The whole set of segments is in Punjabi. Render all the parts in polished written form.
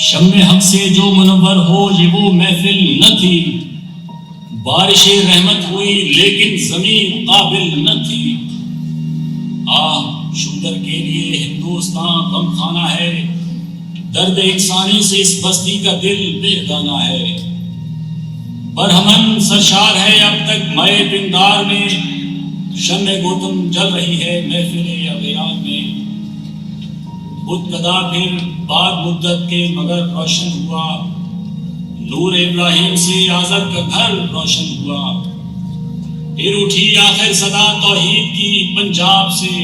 शम्मे हक से जो मुनव्वर हो ये वो महफिल न थी, बारिश रहमत हुई लेकिन जमीन काबिल न थी। शुगर के लिए हिंदुस्तान गम खाना है, दर्द इंसानी से इस बस्ती का दिल बेगाना है। बरहमन सरशार है अब तक मए पिंगार में, शम्मे गौतम जल रही है महफिल अगयार में। बुत कदा फिर बाद मुद्दत के मगर रोशन हुआ, नूर इब्राहिम से आज़द का घर रोशन हुआ। फिर उठी आखिर सदा तौहीद की पंजाब से,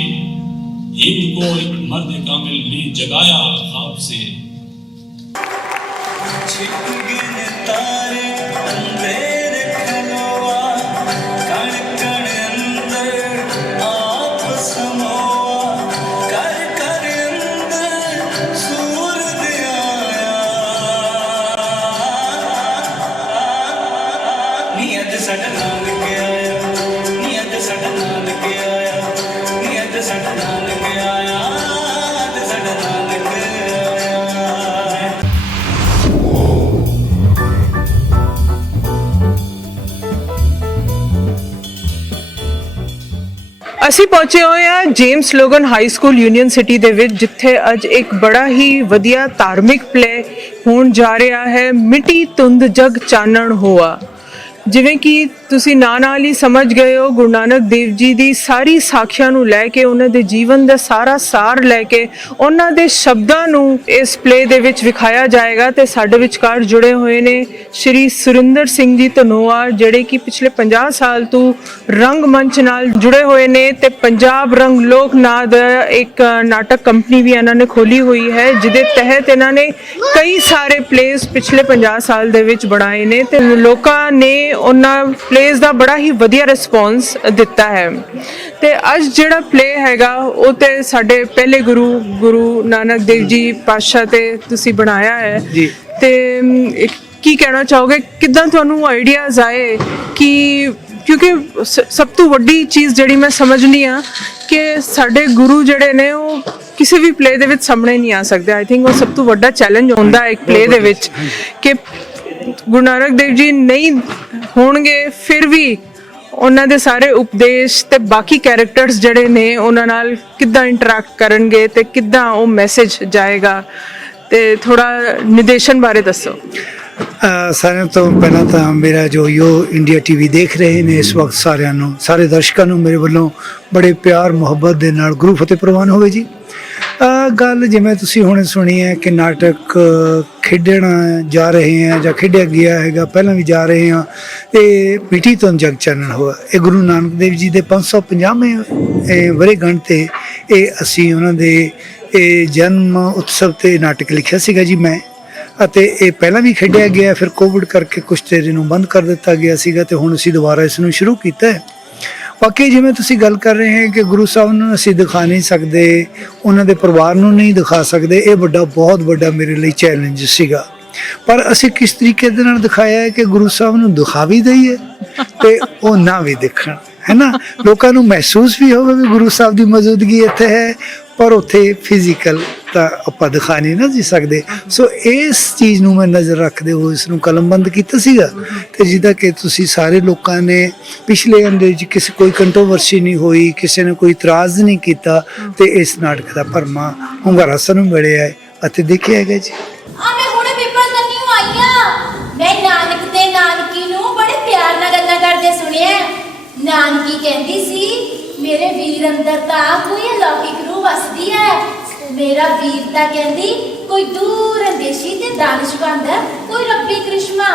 हिंद को एक मर्द कामिल ने जगाया ख्वाब से। ਅਸੀਂ ਪਹੁੰਚੇ ਹੋਏ ਆ James Logan high school union city ਦੇ ਵਿੱਚ, ਜਿੱਥੇ ਅੱਜ ਇੱਕ ਬੜਾ ਹੀ ਵਧੀਆ ਧਾਰਮਿਕ ਪਲੇ ਹੋਣ ਜਾ ਰਿਹਾ ਹੈ, ਮਿੱਟੀ ਧੁੰਦ ਜਗ ਚਾਨਣ ਹੋਆ। ਜਿਵੇਂ ਕਿ ਤੁਸੀਂ ਨਾਲ ਹੀ ਸਮਝ ਗਏ ਹੋ, ਗੁਰੂ ਨਾਨਕ ਦੇਵ ਜੀ ਦੀ ਸਾਰੀ ਸਾਖੀਆਂ ਨੂੰ ਲੈ ਕੇ, ਉਹਨਾਂ ਦੇ ਜੀਵਨ ਦਾ ਸਾਰਾ ਸਾਰ ਲੈ ਕੇ, ਉਹਨਾਂ ਦੇ ਸ਼ਬਦਾਂ ਨੂੰ ਇਸ ਪਲੇ ਦੇ ਵਿੱਚ ਵਿਖਾਇਆ ਜਾਏਗਾ। ਤੇ ਸਾਡੇ ਵਿਚਕਾਰ ਜੁੜੇ ਹੋਏ ਨੇ ਸ਼੍ਰੀ ਸੁਰਿੰਦਰ ਸਿੰਘ ਜੀ ਧਨੋਆ, ਜਿਹੜੇ ਕਿ ਪਿਛਲੇ 50 ਸਾਲ ਤੋਂ ਰੰਗਮੰਚ ਨਾਲ ਜੁੜੇ ਹੋਏ ਨੇ ਤੇ ਪੰਜਾਬ ਰੰਗ ਲੋਕ ਨਾਦ ਇੱਕ ਨਾਟਕ ਕੰਪਨੀ ਵੀ ਇਹਨਾਂ ਨੇ ਖੋਲੀ ਹੋਈ ਹੈ, ਜਿਹਦੇ ਤਹਿਤ ਇਹਨਾਂ ਨੇ ਕਈ ਸਾਰੇ ਪਲੇਸ ਪਿਛਲੇ 50 ਸਾਲ ਦੇ ਵਿੱਚ ਬਣਾਏ ਨੇ ਤੇ ਲੋਕਾਂ ਨੇ ਉਹਨਾਂ ਪਲੇਸ ਦਾ ਬੜਾ ਹੀ ਵਧੀਆ ਰਿਸਪੌਂਸ ਦਿੱਤਾ ਹੈ। ਤੇ ਅੱਜ ਜਿਹੜਾ ਪਲੇ ਹੈਗਾ ਉਹ ਤੇ ਸਾਡੇ ਪਹਿਲੇ ਗੁਰੂ ਨਾਨਕ ਦੇਵ ਜੀ ਪਾਤਸ਼ਾਹ ਤੇ ਤੁਸੀਂ ਬਣਾਇਆ ਹੈ ਜੀ। ਤੇ ਕੀ ਕਹਿਣਾ ਚਾਹੋਗੇ, ਕਿੱਦਾਂ ਤੁਹਾਨੂੰ ਆਈਡੀਆਜ਼ ਆਏ? ਕਿ ਕਿਉਂਕਿ ਸਭ ਤੋਂ ਵੱਡੀ ਚੀਜ਼ ਜਿਹੜੀ ਮੈਂ ਸਮਝਣੀ ਆ ਕਿ ਸਾਡੇ ਗੁਰੂ ਜਿਹੜੇ ਨੇ ਉਹ ਕਿਸੇ ਵੀ ਪਲੇ ਦੇ ਵਿੱਚ ਸਾਹਮਣੇ ਨਹੀਂ ਆ ਸਕਦੇ। ਆਈ ਥਿੰਕ ਉਹ ਸਭ ਤੋਂ ਵੱਡਾ ਚੈਲੰਜ ਹੁੰਦਾ ਹੈ ਇੱਕ ਪਲੇ ਦੇ ਵਿੱਚ ਕਿ ਗੁਰੂ ਨਾਨਕ ਦੇਵ ਜੀ ਨਹੀਂ ਹੋਣਗੇ, ਫਿਰ ਵੀ ਉਹਨਾਂ ਦੇ ਸਾਰੇ ਉਪਦੇਸ਼ ਤੇ ਬਾਕੀ ਕੈਰੈਕਟਰਸ ਜਿਹੜੇ ਨੇ ਉਹਨਾਂ ਨਾਲ ਕਿੱਦਾਂ ਇੰਟਰੈਕਟ ਕਰਨਗੇ ਤੇ ਕਿੱਦਾਂ ਉਹ ਮੈਸੇਜ ਜਾਏਗਾ। ਤੇ ਥੋੜਾ ਨਿਰਦੇਸ਼ਨ ਬਾਰੇ ਦੱਸੋ। ਸਾਰਿਆਂ ਤੋਂ ਪਹਿਲਾਂ ਤਾਂ ਮੇਰਾ ਜੋ ਇੰਡੀਆ ਟੀਵੀ ਦੇਖ ਰਹੇ ਨੇ ਇਸ ਵਕਤ, ਸਾਰਿਆਂ ਨੂੰ, ਸਾਰੇ ਦਰਸ਼ਕਾਂ ਨੂੰ ਮੇਰੇ ਵੱਲੋਂ ਬੜੇ ਪਿਆਰ ਮੁਹੱਬਤ ਦੇ ਨਾਲ ਗੁਰੂ ਫਤਿਹ ਪ੍ਰਵਾਨ ਹੋਵੇ ਜੀ। ਗੱਲ ਜਿਵੇਂ ਤੁਸੀਂ ਹੁਣੇ ਸੁਣੀ ਹੈ ਕਿ ਨਾਟਕ ਖੇਡਣ ਜਾ ਰਹੇ ਹਾਂ ਜਾਂ ਖੇਡਿਆ ਗਿਆ ਹੈਗਾ, ਪਹਿਲਾਂ ਵੀ ਜਾ ਰਹੇ ਹਾਂ, ਤੇ ਮਿੱਟੀ ਤੋਂ ਜਗ ਚਾਨਣ ਹੋਇਆ। ਇਹ ਗੁਰੂ ਨਾਨਕ ਦੇਵ ਜੀ ਦੇ 550ਵੇਂ ਵਰ੍ਹੇਗੰਢ 'ਤੇ ਇਹ ਅਸੀਂ ਉਹਨਾਂ ਦੇ ਇਹ ਜਨਮ ਉਤਸਵ 'ਤੇ ਨਾਟਕ ਲਿਖਿਆ ਸੀਗਾ ਜੀ ਮੈਂ, ਅਤੇ ਇਹ ਪਹਿਲਾਂ ਵੀ ਖੇਡਿਆ ਗਿਆ, ਫਿਰ ਕੋਵਿਡ ਕਰਕੇ ਕੁਛ ਚਿਰ ਇਹਨੂੰ ਬੰਦ ਕਰ ਦਿੱਤਾ ਗਿਆ ਸੀਗਾ ਤੇ ਹੁਣ ਅਸੀਂ ਦੁਬਾਰਾ ਇਸ ਨੂੰ ਸ਼ੁਰੂ ਕੀਤਾ ਹੈ। ਬਾਕੀ ਜਿਵੇਂ ਤੁਸੀਂ ਗੱਲ ਕਰ ਰਹੇ ਹੈ ਕਿ ਗੁਰੂ ਸਾਹਿਬ ਨੂੰ ਅਸੀਂ ਦਿਖਾ ਨਹੀਂ ਸਕਦੇ, ਉਹਨਾਂ ਦੇ ਪਰਿਵਾਰ ਨੂੰ ਨਹੀਂ ਦਿਖਾ ਸਕਦੇ, ਇਹ ਬਹੁਤ ਵੱਡਾ ਮੇਰੇ ਲਈ ਚੈਲੰਜ ਸੀਗਾ। ਪਰ ਅਸੀਂ ਕਿਸ ਤਰੀਕੇ ਦੇ ਨਾਲ ਦਿਖਾਇਆ ਹੈ ਕਿ ਗੁਰੂ ਸਾਹਿਬ ਨੂੰ ਦਿਖਾ ਵੀ ਦਈਏ ਤੇ ਉਹ ਨਾ ਵੀ ਦਿਖਣ, ਹੈ ਨਾ, ਲੋਕਾਂ ਨੂੰ ਮਹਿਸੂਸ ਵੀ ਹੋਵੇ ਵੀ ਗੁਰੂ ਸਾਹਿਬ ਦੀ ਮੌਜੂਦਗੀ ਇੱਥੇ ਹੈ, ਪਰ ਉੱਥੇ ਫਿਜ਼ੀਕਲ ਤਾਂ ਆਪਾਂ ਦਿਖਾ ਨਹੀਂ ਨਾ ਜੀ ਸਕਦੇ। ਸੋ ਇਸ ਚੀਜ਼ ਨੂੰ ਮੈਂ ਨਜ਼ਰ ਰੱਖਦੇ ਹੋਏ ਇਸ ਨੂੰ ਕਲਮਬੰਦ ਕੀਤਾ ਸੀਗਾ ਤੇ ਜਿਹਦਾ ਕਿ ਤੁਸੀਂ ਸਾਰੇ ਲੋਕਾਂ ਨੇ ਪਿਛਲੇ ਅੰਦੇ 'ਚ ਕਿਸੇ ਕੋਈ ਕੰਟਰੋਵਰਸੀ ਨਹੀਂ ਹੋਈ, ਕਿਸੇ ਨੇ ਕੋਈ ਇਤਰਾਜ਼ ਨਹੀਂ ਕੀਤਾ ਤੇ ਇਸ ਨਾਟਕ ਦਾ ਭਰਮਾ ਹੁੰਗਾਰਾ ਸਾਨੂੰ ਮਿਲਿਆ ਹੈ ਅਤੇ ਦੇਖਿਆ ਹੈਗਾ ਜੀ। ਨਾਨਕੀ ਕਹਿੰਦੀ ਸੀ ਮੇਰੇ ਵੀਰ ਅੰਦਰ ਤਾਂ ਕੋਈ ਅਲੌਕਿਕ ਰੂਹ ਵਸਦੀ ਹੈ, ਮੇਰਾ ਵੀਰ ਤਾਂ ਕਹਿੰਦੀ ਕੋਈ ਦੂਰ ਅੰਦੇਸ਼ੀ ਤੇ ਦਾਨਿਸ਼ਮੰਦ ਹੈ, ਕੋਈ ਰੱਬੀ ਕ੍ਰਿਸ਼ਮਾ।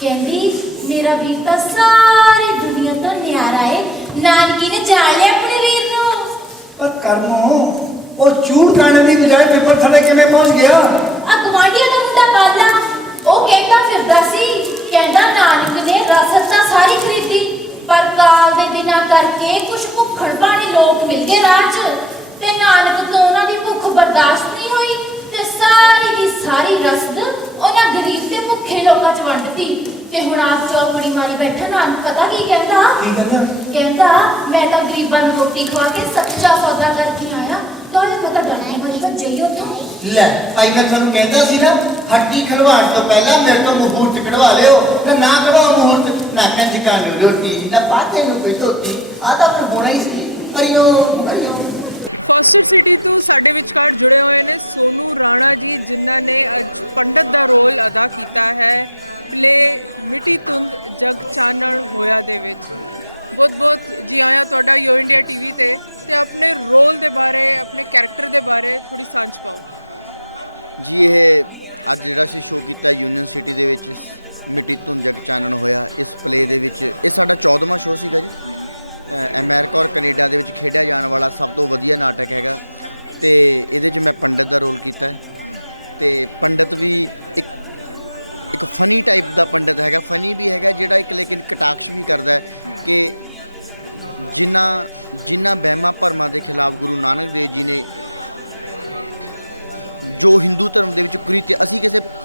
ਕਹਿੰਦੀ ਮੇਰਾ ਵੀਰ ਤਾਂ ਸਾਰੀ ਦੁਨੀਆ ਤੋਂ ਨਿਆਰਾ ਹੈ। ਨਾਨਕੀ ਨੇ ਜਾਣ ਲਿਆ ਆਪਣੇ ਵੀਰ ਨੂੰ। ਪਰ ਕਰਮੋ ਉਹ ਚੂੜ ਖਾਣੇ ਦੀ ਬਜਾਏ ਪੇਪਰ ਥੱਲੇ ਕਿਵੇਂ ਪਹੁੰਚ ਗਿਆ? ਆ ਗੁਆਂਢੀਆਂ ਦਾ ਮੁੰਡਾ ਬਾਲਾ ਉਹ ਕਹਿੰਦਾ ਫਿਰਦਾ ਸੀ, ਕਹਿੰਦਾ ਨਾਨਕ ਨੇ ਰਸਦ ਤਾਂ ਸਾਰੀ ਖਰੀਦੀ, ਪਰ ਕਾਲ ਦੇ ਬਿਨਾਂ ਕਰਕੇ ਕੁਛ ਭੁੱਖਣ ਭਾਣੇ ਲੋਕ ਮਿਲ ਗਏ ਰਾਹ 'ਚ ਤੇ ਨਾਨਕ ਤੋਂ ਉਹਨਾਂ ਦੀ ਭੁੱਖ ਬਰਦਾਸ਼ਤ ਨਹੀਂ ਹੋਈ ਤੇ ਸਾਰੀ ਦੀ ਸਾਰੀ ਰਸਦ ਉਹਨਾਂ ਗਰੀਬ ਤੇ ਭੁੱਖੇ ਲੋਕਾਂ 'ਚ ਵੰਡਤੀ। ਤੇ ਹੁਣ ਆਪ ਚੌਕੜੀ ਮਾਰੀ ਬੈਠਾ ਨਾਨਕ ਪਤਾ ਕੀ ਕਹਿੰਦਾ? ਕਹਿੰਦਾ ਮੈਂ ਤਾਂ ਗਰੀਬਾਂ ਨੂੰ ਰੋਟੀ ਖਵਾ ਕੇ ਸੱਚਾ ਸੌਦਾ ਕਰਕੇ ਆਇਆ। ਤੁਹਾਨੂੰ ਪਤਾ ਜਾਣਾ ਹੈ ਬੜੀ ਬੱਚੇ ਹੀ ਉੱਥੋਂ। ਲੈ ਭਾਈ ਮੈਂ ਤੁਹਾਨੂੰ ਕਹਿੰਦਾ ਸੀ ਨਾ ਹੱਡੀ ਖਲਵਾਣ ਤੋਂ ਪਹਿਲਾਂ ਮੇਰੇ ਤੋਂ ਮੁਹੂਰਤ ਕਢਵਾ ਲਿਓ ਨਾ ਕਢਵਾਓ ਮੁਹੂਰਤ ਨਾ ਕੰਜਕਾਂ ਨੂੰ ਰੋਟੀ ਨਾ ਬਾਤੇ ਨੂੰ ਕੋਈ ਧੋਤੀ ਆ ਤਾਂ ਫਿਰ ਹੋਣਾ ਹੀ ਸੀ ਕਰਿਓ ਫੋਸਟਰ ਸਿਟੀ ਤੋਂ ਸਾਡੇ ਵਿਚਕਾਰ ਜੁੜੇ ਹੋਏ ਨੇ ਸੋਨੂ ਰਾਣਾ ਜੀ, ਜਿਨ੍ਹਾਂ ਨੇ ਅੱਜ ਪੰਡਤ ਦਾ ਰੋਲ ਅਦਾ ਕੀਤਾ ਹੈ ਪਲੇ ਮਿੱਟੀ ਧੁੰਦ ਜਗ ਚਾਨਣ ਹੋਇਆ ਦੇ ਵਿੱਚ। ਬਹੁਤ ਬਹੁਤ ਜੀ ਆਇਆਂ ਤੁਹਾਡਾ ਯੋ ਇੰਡੀਆ ਟੀਵੀ ਤੇ ਆਪਣੇ ਰੋਲ ਦੇ ਬਾਰੇ, ਆਪਣੇ ਕੈਰੈਕਟਰ ਦੇ ਬਾਰੇ ਥੋੜੀ ਸਾਂਝ ਪਾਓ ਜੀ। ਇਹ ਅੱਜ ਜਿਹੜਾ ਅਸੀਂ ਸ਼ੋਅ ਕੀਤਾ ਯੂਨੀਅਨ ਸਿਟੀ ਦੇ ਵਿੱਚ ਮਿੱਟੀ ਧੁੰਦ ਜਗ ਚਾਨਣ ਹੋਇਆ, ਇਸ ਪਲੇ ਦੇ ਵਿੱਚ ਇਹ ਸਾਡਾ 14ਵਾਂ ਸ਼ੋਅ ਸੀਗਾ ਜੀ। ਅਮਰੀਕਾ ਔਰ ਕੈਨੇਡਾ ਦੇ ਵਿੱਚ ਖੇਡਿਆ ਜਾਣ ਵਾਲਾ ਸਭ ਤੋਂ ਵਧੀਆ ਨਾਟਕ ਹੈਗਾ ਤੇ ਇਹਦੇ 'ਚ ਮੈਂ ਪੰਡਤ ਦਾ ਰੋਲ ਕੀਤਾ ਤੇ ਪੰਡਤ ਵੀ ਇੱਕ ਫਨੀ ਟਾਈਪ ਦਾ ਪੰਡਤ ਹੈਗਾ, ਫਨੀ ਵੀ ਹੈਗਾ ਜਿਹੜਾ ਇੱਕ ਲੇਕਿਨ ਕਟਾਕਸ਼ ਵੀ ਕਰਦਾ ਹੈ ਕਿ ਜਿਨ੍ਹਾਂ ਵਹਿਮਾਂ ਭਰਮਾਂ ਦੇ ਖਿਲਾਫ ਗੁਰੂ ਨਾਨਕ ਦੇਵ ਜੀ ਨੇ ਜੋ ਹਿੰਦੂ ਧਰਮ ਦੇ ਵਿੱਚ ਕੁਰੀਤੀ, ਅਸੀਂ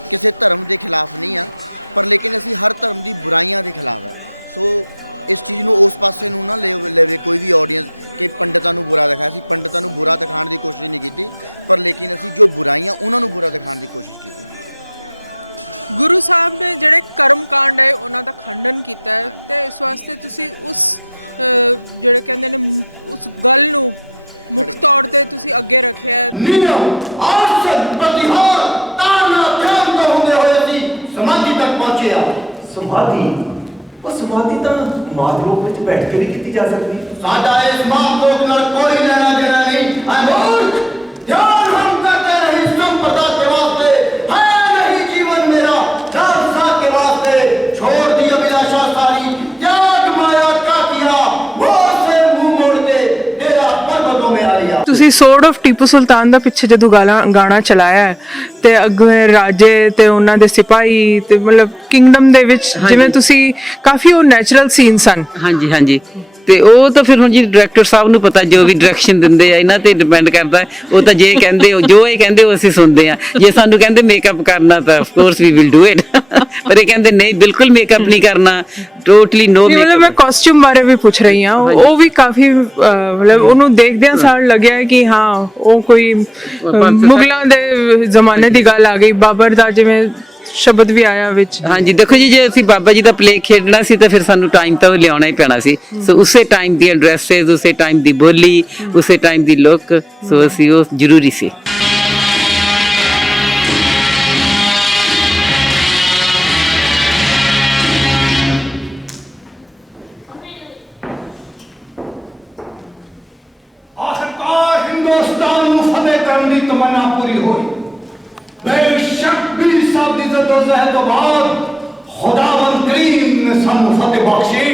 ਕਿਸੇ ਧਰਮ ਦੇ ਖਿਲਾਫ ਨਹੀਂ ਆ ਪਰ ਲੇਕਿਨ ਅਸੀਂ ਹਰ ਧਰਮ ਦੀ ਬੁਰਾਈਆਂ ਦੇ ਖਿਲਾਫ ਹੈ। ਸੋ ਇਸ ਚੀਜ਼ ਨੂੰ ਉਸ ਪਾਸੇ ਨੂੰ ਨਾ ਲਵੇ ਕੋਈ ਵੀ ਆਡੀਅנס ਕਿ ਪੰਡਤਾਂ ਨੂੰ ਬੁਰਾ ਦਿਖਾਇਆ। ਅਸੀਂ ਪੰਡਤਾਂ ਨੂੰ ਬੁਰਾ ਦਿਖਾਉਣ ਦੀ ਕੋਸ਼ਿਸ਼ ਨਹੀਂ ਕੀਤੀ ਪਰ ਲੇਕਿਨ ਅਸੀਂ ਜੋ ਬੁਰਾਈਆਂ ਉਹਨਾਂ ਨੂੰ ਬੁਰਾ ਦਿਖਾਉਣ ਦੀ ਕੋਸ਼ਿਸ਼ ਕੀਤੀ। ਗੁਰੂ ਸਾਹਿਬ ਨੇ ਜਿਹੜੇ ਕਰਮ ਕਾਂਡ ਹੈ ਉਹਨਾਂ ਦਾ ਖੰਡਨ ਕੀਤਾ ਹੈ ਤੇ ਇਸ ਵਾਸਤੇ ਤੁਸੀਂ ਉਸ ਜਿਹੜੇ ਕਹਿੰਦੇ ਨੇ ਉਸ ਗੱਲ ਨੂੰ ਮੁੱਖ ਤੌਰ ਤੇ ਤੁਸੀਂ ਅੱਗੇ ਰੱਖਿਆ ਹੈ। ਨਿਯਮ ਆਸਨ ਪ੍ਰਤਿਹਾਰ ਤਾਰਨਾ ਧਿਆਨ ਤੋਂ ਹੁੰਦੇ ਹੋਏ ਅਸੀਂ ਸਮਾਧੀ ਤੱਕ ਪਹੁੰਚੇ ਆ। ਸਮਾਧੀ ਉਹ ਸਮਾਧੀ ਤਾਂ ਮਾਤਲੋਕ ਵਿੱਚ ਬੈਠ ਕੇ ਨਹੀਂ ਕੀਤੀ ਜਾ ਸਕਦੀ। ਸਾਡਾ ਇਸ ਮਾਤਲੋਕ ਨਾਲ ਕੋਈ ਲੈਣਾ ਦੇਣਾ ਨਹੀਂ। ਮੂਰਖ ਧਿਆਨ ਹਮ करते नहीं संपदा के वास्ते है नहीं जीवन मेरा रास्ता के वास्ते छोड़ दी अभिलाषा सारी त्याग माया का किया वो से मुंह मोड़ के तेरा पर्वतों में आ लिया। ਤੁਸੀਂ ਸੋਰਡ ਆਫ ਟੀਪੂ ਸੁਲਤਾਨ ਦਾ ਪਿੱਛੇ ਜਦੋਂ ਗਾਣਾ ਚਲਾਇਆ ਹੈ ਤੇ ਅੱਗੇ ਰਾਜੇ ਤੇ ਉਹਨਾਂ ਦੇ ਸਿਪਾਹੀ ਤੇ ਮਤਲਬ ਕਿੰਗਡਮ ਦੇ ਵਿੱਚ ਜਿਵੇਂ ਤੁਸੀਂ ਕਾਫੀ ਉਹ ਨੈਚੁਰਲ ਸੀਨ ਸਨ। ਹਾਂਜੀ ਹਾਂਜੀ ਤੇ ਉਹ ਤਾਂ ਫਿਰ ਹੁਣ ਜੀ ਡਾਇਰੈਕਟਰ ਸਾਹਿਬ ਨੂੰ ਪਤਾ, ਜੋ ਵੀ ਡਾਇਰੈਕਸ਼ਨ ਦਿੰਦੇ ਆ ਇਹਨਾਂ ਤੇ ਡਿਪੈਂਡ ਕਰਦਾ। ਉਹ ਤਾਂ ਜੇ ਕਹਿੰਦੇ ਜੋ ਇਹ ਕਹਿੰਦੇ ਉਹ ਅਸੀਂ ਸੁਣਦੇ ਆ। ਜੇ ਸਾਨੂੰ ਕਹਿੰਦੇ ਮੇਕਅਪ ਕਰਨਾ ਤਾਂ of course we will do it ਪਰ ਇਹ ਕਹਿੰਦੇ ਨਹੀਂ ਬਿਲਕੁਲ ਮੇਕਅਪ ਨਹੀਂ ਕਰਨਾ, ਟੋਟਲੀ ਨੋ ਮੇਕਅਪ। ਮਤਲਬ ਮੈਂ ਕਾਸਟਿਊਮ ਬਾਰੇ ਵੀ ਪੁੱਛ ਰਹੀ ਹਾਂ, ਉਹ ਵੀ ਕਾਫੀ ਮਤਲਬ ਉਹਨੂੰ ਦੇਖਦਿਆਂ ਸਾਰ ਲੱਗਿਆ ਕਿ ਹਾਂ ਉਹ ਕੋਈ ਮੁਗਲਾਂ ਦੇ ਜ਼ਮਾਨੇ ਦੀ ਗੱਲ ਆ ਗਈ। ਬਾਬਰ ਦਾ ਜਿਵੇਂ ਸ਼ਬਦ ਵੀ ਆਇਆ ਵਿੱਚ। ਹਾਂਜੀ ਦੇਖੋ ਜੀ, ਜੇ ਅਸੀਂ ਬਾਬਾ ਜੀ ਦਾ ਪਲੇ ਖੇਡਣਾ ਸੀ ਤਾਂ ਫਿਰ ਸਾਨੂੰ ਟਾਈਮ ਤਾਂ ਲਿਆਉਣਾ ਹੀ ਪੈਣਾ ਸੀ। ਸੋ ਉਸੇ ਟਾਈਮ ਦੀਆਂ ਡਰੈਸਸ, ਉਸੇ ਟਾਈਮ ਦੀ ਬੋਲੀ, ਉਸੇ ਟਾਈਮ ਦੀ ਲੁੱਕ, ਸੋ ਅਸੀਂ ਉਹ ਜ਼ਰੂਰੀ ਸੀ। आखिरकार हिंदुस्तान ਨੂੰ ਫਤਿਹ ਕਰਨ ਦੀ ਤਮੰਨਾ ਪੂਰੀ ਹੋਈ। बेशक 20 साल की जद्दोजहद तो बाद खुदावंद करीम ने सानू फतेह बख्शी।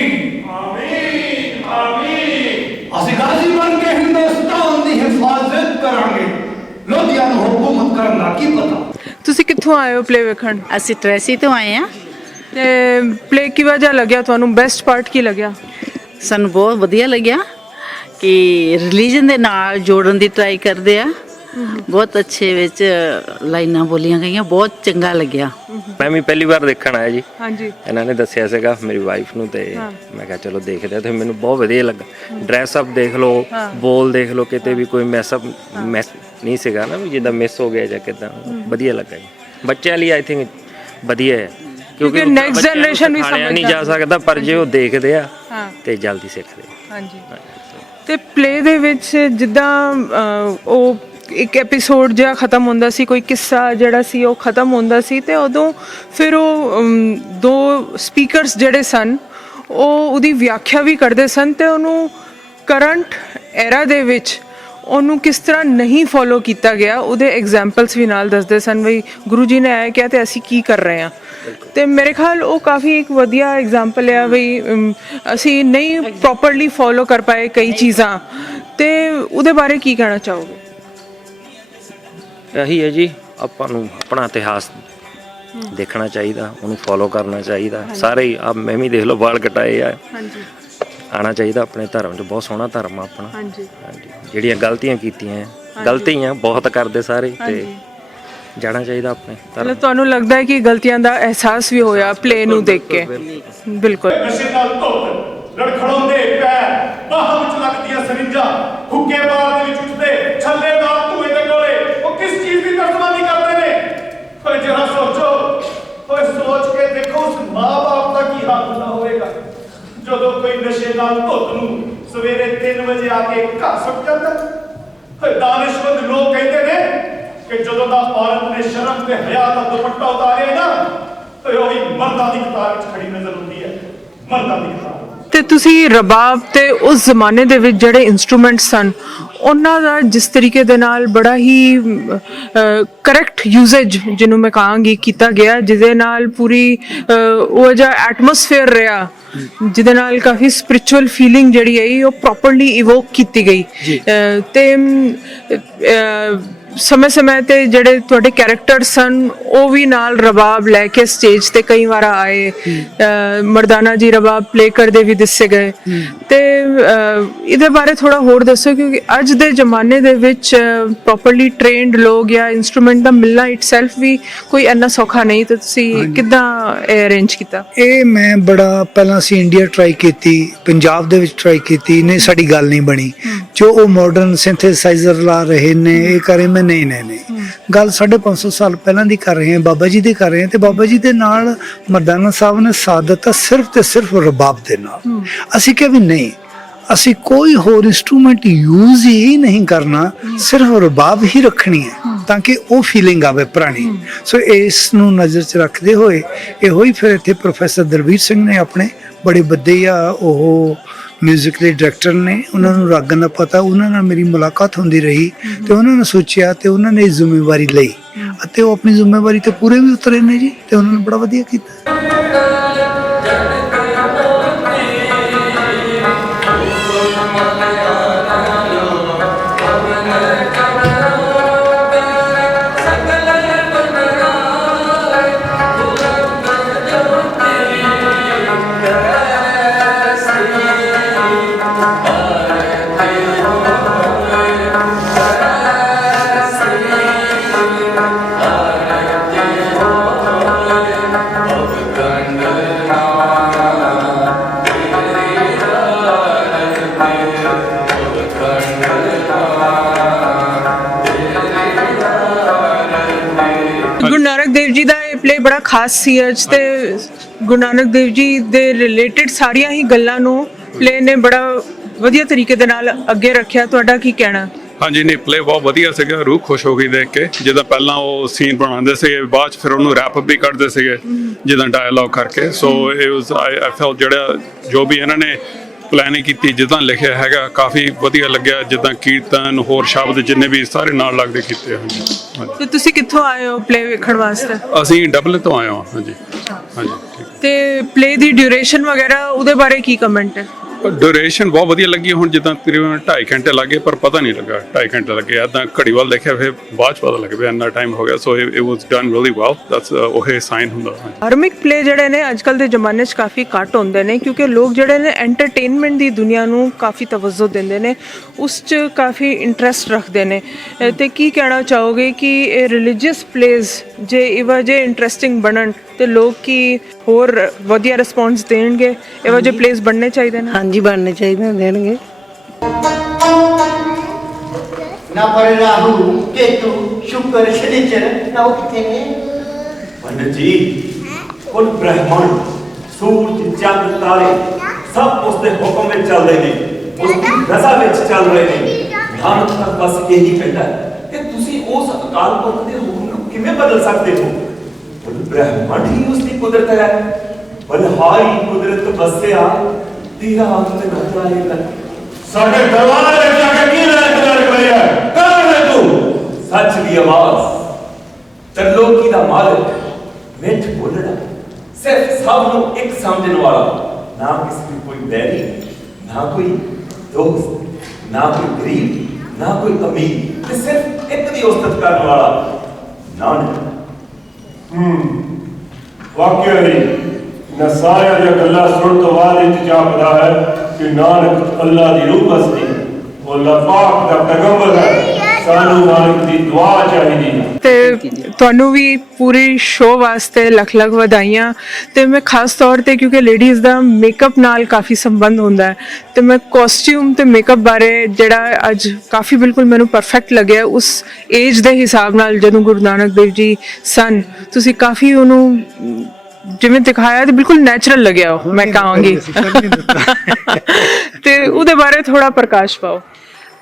आमीन आमीन। ਅਸੀਂ गाजी बन के हिंदुस्तान ਦੀ हिफाजत करांगे। ਲੋਧੀਆਂ हुकूमत करन ਦਾ ਕੀ ਪਤਾ। ਤੁਸੀਂ ਕਿੱਥੋਂ ਆਏ ਹੋ ਪਲੇ ਵੇਖਣ? ਅਸੀਂ ਟ੍ਰੈਸੀ ਤੋਂ ਆਏ ਆ ਤੇ ਪਲੇ ਕਿਵੇਂ ਜਿਹਾ ਲੱਗਿਆ ਤੁਹਾਨੂੰ? ਬੈਸਟ ਪਾਰਟ ਕੀ ਲੱਗਿਆ? ਸਾਨੂੰ ਬਹੁਤ ਵਧੀਆ ਲੱਗਿਆ ਕਿ ਰਿਲੀਜਨ ਦੇ ਨਾਲ ਜੋੜਨ ਦੀ ਟਰਾਈ ਕਰਦੇ ਆ। ਬਹੁਤ ਅੱਛੇ ਵਿੱਚ ਲਾਈਨਾਂ ਬੋਲੀਆਂ ਗਈਆਂ, ਬਹੁਤ ਚੰਗਾ ਲੱਗਿਆ। ਮੈਂ ਵੀ ਪਹਿਲੀ ਵਾਰ ਦੇਖਣ ਆਇਆ ਜੀ। ਹਾਂਜੀ, ਇਹਨਾਂ ਨੇ ਦੱਸਿਆ ਸੀਗਾ ਮੇਰੀ ਵਾਈਫ ਨੂੰ ਤੇ ਮੈਂ ਕਿਹਾ ਚਲੋ ਦੇਖਦੇ ਆ ਤੇ ਮੈਨੂੰ ਬਹੁਤ ਵਧੀਆ ਲੱਗਾ। ਡਰੈਸ ਅਪ ਦੇਖ ਲਓ, ਬੋਲ ਦੇਖ ਲਓ, ਕਿਤੇ ਵੀ ਕੋਈ ਮੈਸ ਨਹੀਂ ਸੀਗਾ ਨਾ ਵੀ ਜਿੱਦਾਂ ਮਿਸ ਹੋ ਗਿਆ ਜਾਂ ਕਿਦਾਂ। ਵਧੀਆ ਲੱਗਾ ਜੀ। ਬੱਚਿਆਂ ਲਈ ਆਈ ਥਿੰਕ ਵਧੀਆ ਹੈ ਕਿਉਂਕਿ ਨੈਕਸਟ ਜਨਰੇਸ਼ਨ ਵੀ ਸਮਝਦਾ ਨਹੀਂ ਜਾ ਸਕਦਾ ਪਰ ਜੇ ਉਹ ਦੇਖਦੇ ਆ ਤੇ ਜਲਦੀ ਸਿੱਖਦੇ। ਹਾਂਜੀ। ਤੇ ਪਲੇ ਦੇ ਵਿੱਚ ਜਿੱਦਾਂ ਉਹ ਇੱਕ ਐਪੀਸੋਡ ਜਿਹਾ ਖਤਮ ਹੁੰਦਾ ਸੀ, ਕੋਈ ਕਿੱਸਾ ਜਿਹੜਾ ਸੀ ਉਹ ਖਤਮ ਹੁੰਦਾ ਸੀ ਤੇ ਉਦੋਂ ਫਿਰ ਉਹ ਦੋ ਸਪੀਕਰਸ ਜਿਹੜੇ ਸਨ ਉਹ ਉਹਦੀ ਵਿਆਖਿਆ ਵੀ ਕਰਦੇ ਸਨ ਤੇ ਉਹਨੂੰ ਕਰੰਟ ਐਰਾ ਦੇ ਵਿੱਚ ਉਹਨੂੰ ਕਿਸ ਤਰ੍ਹਾਂ ਨਹੀਂ ਫੋਲੋ ਕੀਤਾ ਗਿਆ ਉਹਦੇ ਐਗਜ਼ਾਮਪਲਸ ਵੀ ਨਾਲ ਦੱਸਦੇ ਸਨ ਵੀ ਗੁਰੂ ਜੀ ਨੇ ਆਇਆ ਕਿਹਾ ਤੇ ਅਸੀਂ ਕੀ ਕਰ ਰਹੇ ਹਾਂ। ਤੇ ਮੇਰੇ ਖਿਆਲ ਉਹ ਕਾਫੀ ਇੱਕ ਵਧੀਆ ਐਗਜ਼ਾਮਪਲ ਆ ਵੀ ਅਸੀਂ ਨਹੀਂ ਪ੍ਰੋਪਰਲੀ ਫੋਲੋ ਕਰ ਪਾਏ ਕਈ ਚੀਜ਼ਾਂ, ਤੇ ਉਹਦੇ ਬਾਰੇ ਕੀ ਕਹਿਣਾ ਚਾਹੋਗੇ? ਇਹੀ ਹੈ ਜੀ, ਆਪਾਂ ਨੂੰ ਆਪਣਾ ਇਤਿਹਾਸ ਦੇਖਣਾ ਚਾਹੀਦਾ, ਉਹਨੂੰ ਫੋਲੋ ਕਰਨਾ ਚਾਹੀਦਾ। ਸਾਰੇ ਹੀ ਆ ਮੈਂ ਵੀ ਦੇਖ ਲਓ ਵਾਲ ਕਟਾਏ ਆ। ਹਾਂਜੀ, ਆਉਣਾ ਚਾਹੀਦਾ ਆਪਣੇ ਧਰਮ 'ਚ। ਬਹੁਤ ਸੋਹਣਾ ਧਰਮ ਆ ਆਪਣਾ। ਹਾਂਜੀ ਹਾਂਜੀ। ਜਿਹੜੀਆਂ ਗਲਤੀਆਂ ਕੀਤੀਆਂ, ਗਲਤੀਆਂ ਬਹੁਤ ਕਰਦੇ ਸਾਰੇ, ਤੇ ਜਾਣਾ ਚਾਹੀਦਾ ਆਪਣੇ ਧਰਮ। ਤੁਹਾਨੂੰ ਲੱਗਦਾ ਹੈ ਕਿ ਗਲਤੀਆਂ ਦਾ ਅਹਿਸਾਸ ਵੀ ਹੋਇਆ ਪਲੇ ਨੂੰ ਦੇਖ ਕੇ? ਬਿਲਕੁਲ। ਨਸ਼ੇ ਨਾਲ ਧੁੱਤ ਲੜਖੜਾਉਂਦੇ ਪੈਰ, ਬਾਹਾਂ ਵਿੱਚ ਲੱਗਦੀਆਂ ਸਰਿੰਜਾਂ, ਹੁੱਕੇ ਬਾਰ ਦੇ ਵਿੱਚ ਉੱਠਦੇ ਛੱਲੇਦਾਰ ਧੂਏ ਦੇ ਗੋਲੇ, ਉਹ ਕਿਸ ਚੀਜ਼ ਦੀ ਤਰਜਮਾਨੀ ਕਰਦੇ ਨੇ? ਪਰ ਜਰਾ ਸੋ ਨਸ਼ੇ ਨਾਲ ਧੁੱਤ ਨੂੰ ਸਵੇਰੇ 3 ਵਜੇ ਆ ਕੇ ਘਰ ਸੁੱਟ ਜਾਂਦਾ। ਦਾਨਿਸ਼ਮੰਦ ਲੋਕ ਕਹਿੰਦੇ ਨੇ ਕਿ ਜਦੋਂ ਦਾ ਔਰਤ ਨੇ ਸ਼ਰਮ ਤੇ ਹਯਾ ਦਾ ਦੁਪੱਟਾ ਉਤਾਰਿਆ ਨਾ, ਤੇ ਉਹ ਵੀ ਮਰਦਾਂ ਦੀ ਕਤਾਰ ਵਿੱਚ ਖੜੀ ਨਜ਼ਰ ਆਉਂਦੀ ਹੈ, ਮਰਦਾਂ ਦੀ ਕਤਾਰ। ਤੇ ਤੁਸੀਂ ਰਬਾਬ ਤੇ ਉਸ ਜ਼ਮਾਨੇ ਦੇ ਵਿੱਚ ਜਿਹੜੇ ਇਨਸਟਰੂਮੈਂਟ ਸਨ ਉਹਨਾਂ ਦਾ ਜਿਸ ਤਰੀਕੇ ਦੇ ਨਾਲ ਬੜਾ ਹੀ ਕਰੈਕਟ ਯੂਜ਼ੇਜ ਜਿਹਨੂੰ ਮੈਂ ਕਹਾਂਗੀ ਕੀਤਾ ਗਿਆ, ਜਿਹਦੇ ਨਾਲ ਪੂਰੀ ਉਹ ਜਿਹਾ ਐਟਮੋਸਫੇਅਰ ਰਿਹਾ, ਜਿਹਦੇ ਨਾਲ ਕਾਫੀ ਸਪਿਰਿਚੁਅਲ ਫੀਲਿੰਗ ਜਿਹੜੀ ਹੈ ਉਹ ਪ੍ਰੋਪਰਲੀ ਇਵੋਕ ਕੀਤੀ ਗਈ। ਤੇ ਸਮੇਂ ਤੇ ਜਿਹੜੇ ਤੁਹਾਡੇ ਕੈਰੈਕਟਰ ਸਨ ਉਹ ਵੀ ਨਾਲ ਰਬਾਬ ਲੈ ਕੇ ਸਟੇਜ ਤੇ ਕਈ ਵਾਰ ਆਏ, ਮਰਦਾਨਾ ਜੀ ਰਬਾਬ ਪਲੇ ਕਰਦੇ ਵੀ ਦਿਸੇ ਗਏ। ਤੇ ਇਹਦੇ ਬਾਰੇ ਥੋੜਾ ਹੋਰ ਦੱਸੋ, ਕਿਉਂਕਿ ਅੱਜ ਦੇ ਜ਼ਮਾਨੇ ਦੇ ਵਿੱਚ ਪ੍ਰੋਪਰਲੀ ਟ੍ਰੇਨਡ ਲੋਕ ਜਾਂ ਇਨਸਟਰੂਮੈਂਟ ਦਾ ਮਿਲਣਾ ਇਟਸੈਲਫ ਵੀ ਕੋਈ ਇੰਨਾ ਸੌਖਾ ਨਹੀਂ। ਤੇ ਤੁਸੀਂ ਕਿੱਦਾਂ ਅਰੇਂਜ ਕੀਤਾ? ਇਹ ਮੈਂ ਬੜਾ ਪਹਿਲਾਂ ਅਸੀਂ ਇੰਡੀਆ ਟਰਾਈ ਕੀਤੀ, ਪੰਜਾਬ ਦੇ ਵਿੱਚ ਟਰਾਈ ਕੀਤੀ, ਨਹੀਂ ਸਾਡੀ ਗੱਲ ਨਹੀਂ ਬਣੀ। ਜੋ ਉਹ ਮਾਡਰਨ ਸਿੰਥੇਸਾਈਜ਼ਰ ਲਾ ਰਹੇ ਨੇ ਇਹ ਕਰੇ ਮੈਂ ਨਹੀਂ ਗੱਲ 550 ਸਾਲ ਪਹਿਲਾਂ ਦੀ ਕਰ ਰਹੇ ਹਾਂ, ਬਾਬਾ ਜੀ ਦੀ ਕਰ ਰਹੇ ਹਾਂ। ਤੇ ਬਾਬਾ ਜੀ ਦੇ ਨਾਲ ਮਰਦਾਨਾ ਸਾਹਿਬ ਨੇ ਸਾਥ ਦਿੱਤਾ ਸਿਰਫ ਤੇ ਸਿਰਫ ਰਬਾਬ ਦੇ ਨਾਲ। ਅਸੀਂ ਕਿਹਾ ਵੀ ਨਹੀਂ, ਅਸੀਂ ਕੋਈ ਹੋਰ ਇੰਸਟਰੂਮੈਂਟ ਯੂਜ਼ ਹੀ ਨਹੀਂ ਕਰਨਾ, ਸਿਰਫ ਰਬਾਬ ਹੀ ਰੱਖਣੀ ਹੈ ਤਾਂ ਕਿ ਉਹ ਫੀਲਿੰਗ ਆਵੇ ਪੁਰਾਣੀ। ਸੋ ਇਸ ਨੂੰ ਨਜ਼ਰ 'ਚ ਰੱਖਦੇ ਹੋਏ ਇਹੋ ਹੀ ਫਿਰ ਇੱਥੇ ਪ੍ਰੋਫੈਸਰ ਦਲਵੀਰ ਸਿੰਘ ਨੇ ਆਪਣੇ ਬੜੇ ਵਧੀਆ ਉਹ ਮਿਊਜ਼ਿਕ ਦੇ ਡਾਇਰੈਕਟਰ ਨੇ, ਉਹਨਾਂ ਨੂੰ ਰਾਗਾਂ ਦਾ ਪਤਾ, ਉਹਨਾਂ ਨਾਲ ਮੇਰੀ ਮੁਲਾਕਾਤ ਹੁੰਦੀ ਰਹੀ ਤੇ ਉਹਨਾਂ ਨੇ ਸੋਚਿਆ ਤੇ ਉਹਨਾਂ ਨੇ ਇਹ ਜ਼ਿੰਮੇਵਾਰੀ ਲਈ ਅਤੇ ਉਹ ਆਪਣੀ ਜ਼ਿੰਮੇਵਾਰੀ ਤੇ ਪੂਰੇ ਵੀ ਉਤਰੇ ਨੇ ਜੀ, ਤੇ ਉਹਨਾਂ ਨੇ ਬੜਾ ਵਧੀਆ ਕੀਤਾ। ਗੁਰੂ ਨਾਨਕ ਦੇਵ ਜੀ ਦਾ ਇਹ ਪਲੇ ਬੜਾ ਖਾਸ ਸੀ ਅੱਜ, ਤੇ ਗੁਰੂ ਨਾਨਕ ਦੇਵ ਜੀ ਦੇ ਰਿਲੇਟਡ ਸਾਰੀਆਂ ਹੀ ਗੱਲਾਂ ਨੂੰ ਪਲੇ ਨੇ ਬੜਾ ਵਧੀਆ ਤਰੀਕੇ ਦੇ ਨਾਲ ਅੱਗੇ ਰੱਖਿਆ। ਤੁਹਾਡਾ ਕੀ ਕਹਿਣਾ? ਹਾਂਜੀ, ਨਹੀਂ ਪਲੇ ਬਹੁਤ ਵਧੀਆ ਸੀਗਾ, ਰੂਹ ਖੁਸ਼ ਹੋ ਗਈ ਦੇਖ ਕੇ। ਜਿੱਦਾਂ ਪਹਿਲਾਂ ਉਹ ਸੀਨ ਬਣਾਉਂਦੇ ਸੀਗੇ, ਬਾਅਦ 'ਚ ਫਿਰ ਉਹਨੂੰ ਰੈਪ ਵੀ ਕਰਦੇ ਸੀਗੇ ਜਿੱਦਾਂ ਡਾਇਲੌਗ ਕਰਕੇ। ਸੋ ਇਹ ਵਾਸ ਆਈ ਫੈਲ ਜਿਹੜਾ ਜੋ ਵੀ ਇਹਨਾਂ ਨੇ ਪਲੈਨਿੰਗ ਕੀਤੀ, ਜਿੱਦਾਂ ਲਿਖਿਆ ਹੈਗਾ, ਕਾਫੀ ਵਧੀਆ ਲੱਗਿਆ। ਜਿੱਦਾਂ ਕੀਰਤਨ ਹੋਰ ਸ਼ਬਦ ਜਿੰਨੇ ਵੀ ਸਾਰੇ ਨਾਲ ਲੱਗਦੇ ਕੀਤੇ ਹਨ। ਤੇ ਤੁਸੀਂ ਕਿੱਥੋਂ ਆਏ ਹੋ ਪਲੇ ਵੇਖਣ ਵਾਸਤੇ? ਅਸੀਂ ਡਬਲ ਤੋਂ ਆਏ ਹਾਂ। ਹਾਂਜੀ ਹਾਂਜੀ, ਠੀਕ। ਤੇ ਪਲੇ ਦੀ ਡਿਊਰੇਸ਼ਨ ਵਗੈਰਾ ਉਹਦੇ ਬਾਰੇ ਕੀ ਕਮੈਂਟ ਹੈ? ਡਿਊਰੇਸ਼ਨ ਬਹੁਤ ਵਧੀਆ ਲੱਗੀ। ਹੁਣ ਜਿੱਦਾਂ ਤਕਰੀਬਨ 2.5 ਘੰਟੇ ਲੱਗੇ, ਪਰ ਪਤਾ ਨਹੀਂ ਲੱਗਾ 2.5 ਘੰਟੇ ਲੱਗੇ। ਇੱਦਾਂ ਘੜੀ ਵੱਲ ਦੇਖਿਆ ਫਿਰ ਬਾਅਦ 'ਚ ਪਤਾ ਲੱਗ ਪਿਆ ਇੰਨਾ ਟਾਈਮ ਹੋ ਗਿਆ। So it was done really well. That's ਉਹ ਸਾਈਨ ਹੁੰਦਾ। ਧਾਰਮਿਕ ਪਲੇ ਜਿਹੜੇ ਨੇ ਅੱਜ ਕੱਲ੍ਹ ਦੇ ਜ਼ਮਾਨੇ 'ਚ ਕਾਫੀ ਘੱਟ ਹੁੰਦੇ ਨੇ, ਕਿਉਂਕਿ ਲੋਕ ਜਿਹੜੇ ਨੇ ਐਂਟਰਟੇਨਮੈਂਟ ਦੀ ਦੁਨੀਆ ਨੂੰ ਕਾਫੀ ਤਵੱਜੋ ਦਿੰਦੇ ਨੇ, ਉਸ 'ਚ ਕਾਫੀ ਇੰਟਰਸਟ ਰੱਖਦੇ ਨੇ। ਤੇ ਕੀ ਕਹਿਣਾ ਚਾਹੋਗੇ ਕਿ ਇਹ ਰਿਲੀਜੀਅਸ ਪਲੇਜ਼ ਜੇ ਇਹੋ ਜਿਹੇ ਇੰਟਰਸਟਿੰਗ ਬਣਨ ਤੇ ਲੋਕ ਕੀ ਹੋਰ ਵਧੀਆ ਰਿਸਪੌਂਸ ਦੇਣਗੇ? ਇਹੋ ਜਿਹੇ ਪਲੇਜ਼ ਬਣਨੇ ਚਾਹੀਦੇ ਨੇ। ਹਾਂਜੀ, ਬਣਨੇ ਚਾਹੀਦੇ, ਦੇਣਗੇ। ਨਾ ਪਰ ਰਾਹੂ ਕੇਤੂ ਸ਼ੁਕਰ ਸ਼ਨੀਚਰ ਨਾ ਉਹ ਕਿੱਥੇ ਨੇ? ਪੰਡਤ ਜੀ, ਕੁੱਲ ਬ੍ਰਹਮੰਡ, ਸੂਰਜ, ਚੰਦ, ਤਾਰੇ ਸਭ ਉਸ ਦੇ ਹੁਕਮ ਵਿੱਚ ਚੱਲਦੇ ਨੇ, ਉਸ ਦੀ ਰਜ਼ਾ ਵਿੱਚ ਚੱਲ ਰਹੇ ਨੇ। ਧਿਆਨ ਤੱਕ ਬਸ ਇਹੀ ਕਹਿੰਦਾ ਹੈ ਕਿ ਤੁਸੀਂ ਉਸ ਅਕਾਲ ਪੁਰਖ ਦੇ ਹੁਕਮ ਨੂੰ ਕਿਵੇਂ ਬਦਲ ਸਕਦੇ ਹੋ? ਬ੍ਰਹਮੰਡ ਹੀ ਉਸ ਦੀ ਕੁਦਰਤ ਹੈ। ਬਲਹਾਰੀ ਕੁਦਰਤ ਵਸਿਆ ਤੇਰਾ ਅੰਤ ਘਟਾ ਲੈ। ਸਾਡੇ ਦਰਬਾਰ ਵਿੱਚ ਆ ਕੇ ਕੀ ਲੈਣ ਕਰਿਆ? ਕੌਣ ਹੈ ਤੂੰ? ਸੱਚ ਦੀ ਆਵਾਜ਼, ਤਰਲੋਕੀ ਦਾ ਮਾਲਕ, ਮਿੱਠ ਬੋਲਣਾ, ਸਿਰਫ ਸਭ ਨੂੰ ਇੱਕ ਸਮਝਣ ਵਾਲਾ, ਨਾ ਕਿਸੇ ਨੂੰ ਕੋਈ ਬੈਰੀ, ਨਾ ਕੋਈ ਦੋਸਤ, ਨਾ ਕੋਈ ਗਰੀਬ, ਨਾ ਕੋਈ ਅਮੀਰ, ਤੇ ਸਿਰਫ ਇੱਕ ਦੀ ਉਸਤਤ ਕਰਨ ਵਾਲਾ ਨਾਨਕ। ਵਾਕਿਆ ਹੀ ਨਾ ਸਾਰਿਆਂ ਦੀਆਂ ਗੱਲਾਂ ਸੁਣ ਤੋਂ ਬਾਅਦ ਇਹ ਜਾਪਦਾ ਹੈ ਕਿ ਨਾਨਕ ਅੱਲਾ ਦੀ ਰੂਹ ਵਸਦੀ ਹੈ, ਉਹ ਅੱਲਾ ਪਾਕ ਦਾ ਪੈਗੰਬਰ ਹੈ। ਸਾਨੂੰ ਨਾਨਕ ਦੀ ਦੁਆ ਚਾਹੀਦੀ ਹੈ। ਤੇ ਤੁਹਾਨੂੰ ਵੀ ਪੂਰੀ ਸ਼ੋਅ ਵਾਸਤੇ ਲੱਖ ਲੱਖ ਵਧਾਈਆਂ। ਤੇ ਮੈਂ ਖਾਸ ਤੌਰ ਤੇ ਕਿਉਂਕਿ ਲੇਡੀਜ਼ ਦਾ ਮੇਕਅਪ ਨਾਲ ਕਾਫੀ ਸੰਬੰਧ ਹੁੰਦਾ ਹੈ, ਤੇ ਮੈਂ ਕਾਸਟਿਊਮ ਤੇ ਮੇਕਅਪ ਬਾਰੇ ਜਿਹੜਾ ਅੱਜ ਕਾਫੀ ਬਿਲਕੁਲ ਮੈਨੂੰ ਪਰਫੈਕਟ ਲੱਗਿਆ। ਉਸ ਏਜ ਦੇ ਹਿਸਾਬ ਨਾਲ ਜਦੋਂ ਗੁਰੂ ਨਾਨਕ ਦੇਵ ਜੀ ਸਨ, ਤੁਸੀਂ ਕਾਫੀ ਉਹਨੂੰ ਜਿਵੇਂ ਦਿਖਾਇਆ ਤੇ ਬਿਲਕੁਲ ਨੈਚੁਰਲ ਲੱਗਿਆ ਉਹ, ਮੈਂ ਕਹਾਂਗੀ। ਤੇ ਉਹਦੇ ਬਾਰੇ ਥੋੜਾ ਪ੍ਰਕਾਸ਼ ਪਾਓ।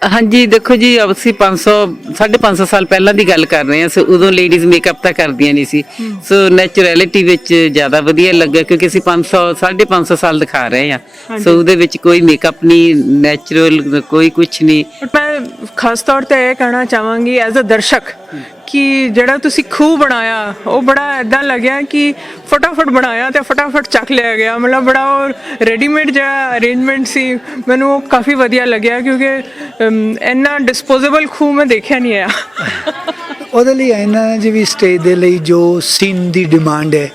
ਹਾਂਜੀ ਦੇਖੋ ਜੀ, ਅਸੀਂ 550 ਸਾਲ ਪਹਿਲਾਂ ਦੀ ਗੱਲ ਕਰ ਰਹੇ ਹਾਂ। ਸੋ ਉਦੋਂ ਲੇਡੀਜ਼ ਮੇਕਅਪ ਤਾਂ ਕਰਦੀਆਂ ਨਹੀਂ ਸੀ, ਸੋ ਨੈਚੁਰੈਲਿਟੀ ਵਿੱਚ ਜ਼ਿਆਦਾ ਵਧੀਆ ਲੱਗਾ, ਕਿਉਂਕਿ ਅਸੀਂ 550 ਸਾਲ ਦਿਖਾ ਰਹੇ ਹਾਂ। ਸੋ ਉਹਦੇ ਵਿੱਚ ਕੋਈ ਮੇਕਅਪ ਨਹੀਂ, ਨੈਚੁਰਲ ਕੋਈ ਕੁਛ ਨਹੀਂ। ਮੈਂ ਖਾਸ ਤੌਰ ਤੇ ਇਹ ਕਹਿਣਾ ਚਾਹਾਂਗੀ ਐਜ਼ ਅ ਦਰਸ਼ਕ ਕਿ ਜਿਹੜਾ ਤੁਸੀਂ ਖੂਹ ਬਣਾਇਆ ਉਹ ਬੜਾ ਐਦਾਂ ਲੱਗਿਆ ਕਿ ਫਟਾਫਟ ਬਣਾਇਆ ਤੇ ਫਟਾਫਟ ਚੱਕ ਲਿਆ ਗਿਆ, ਮਤਲਬ ਬੜਾ ਉਹ ਰੈਡੀਮੇਡ ਜਿਹੜਾ ਅਰੇਂਜਮੈਂਟ ਸੀ, ਮੈਨੂੰ ਉਹ ਕਾਫੀ ਵਧੀਆ ਲੱਗਿਆ, ਕਿਉਂਕਿ ਇੰਨਾ ਡਿਸਪੋਜ਼ੇਬਲ ਖੂਹ ਮੈਂ ਦੇਖਿਆ ਨਹੀਂ ਆ। ਉਹਦੇ ਲਈ ਇਹਨਾਂ ਜੀ ਵੀ ਸਟੇਜ ਦੇ ਲਈ ਜੋ ਸੀਨ ਦੀ ਡਿਮਾਂਡ ਹੈ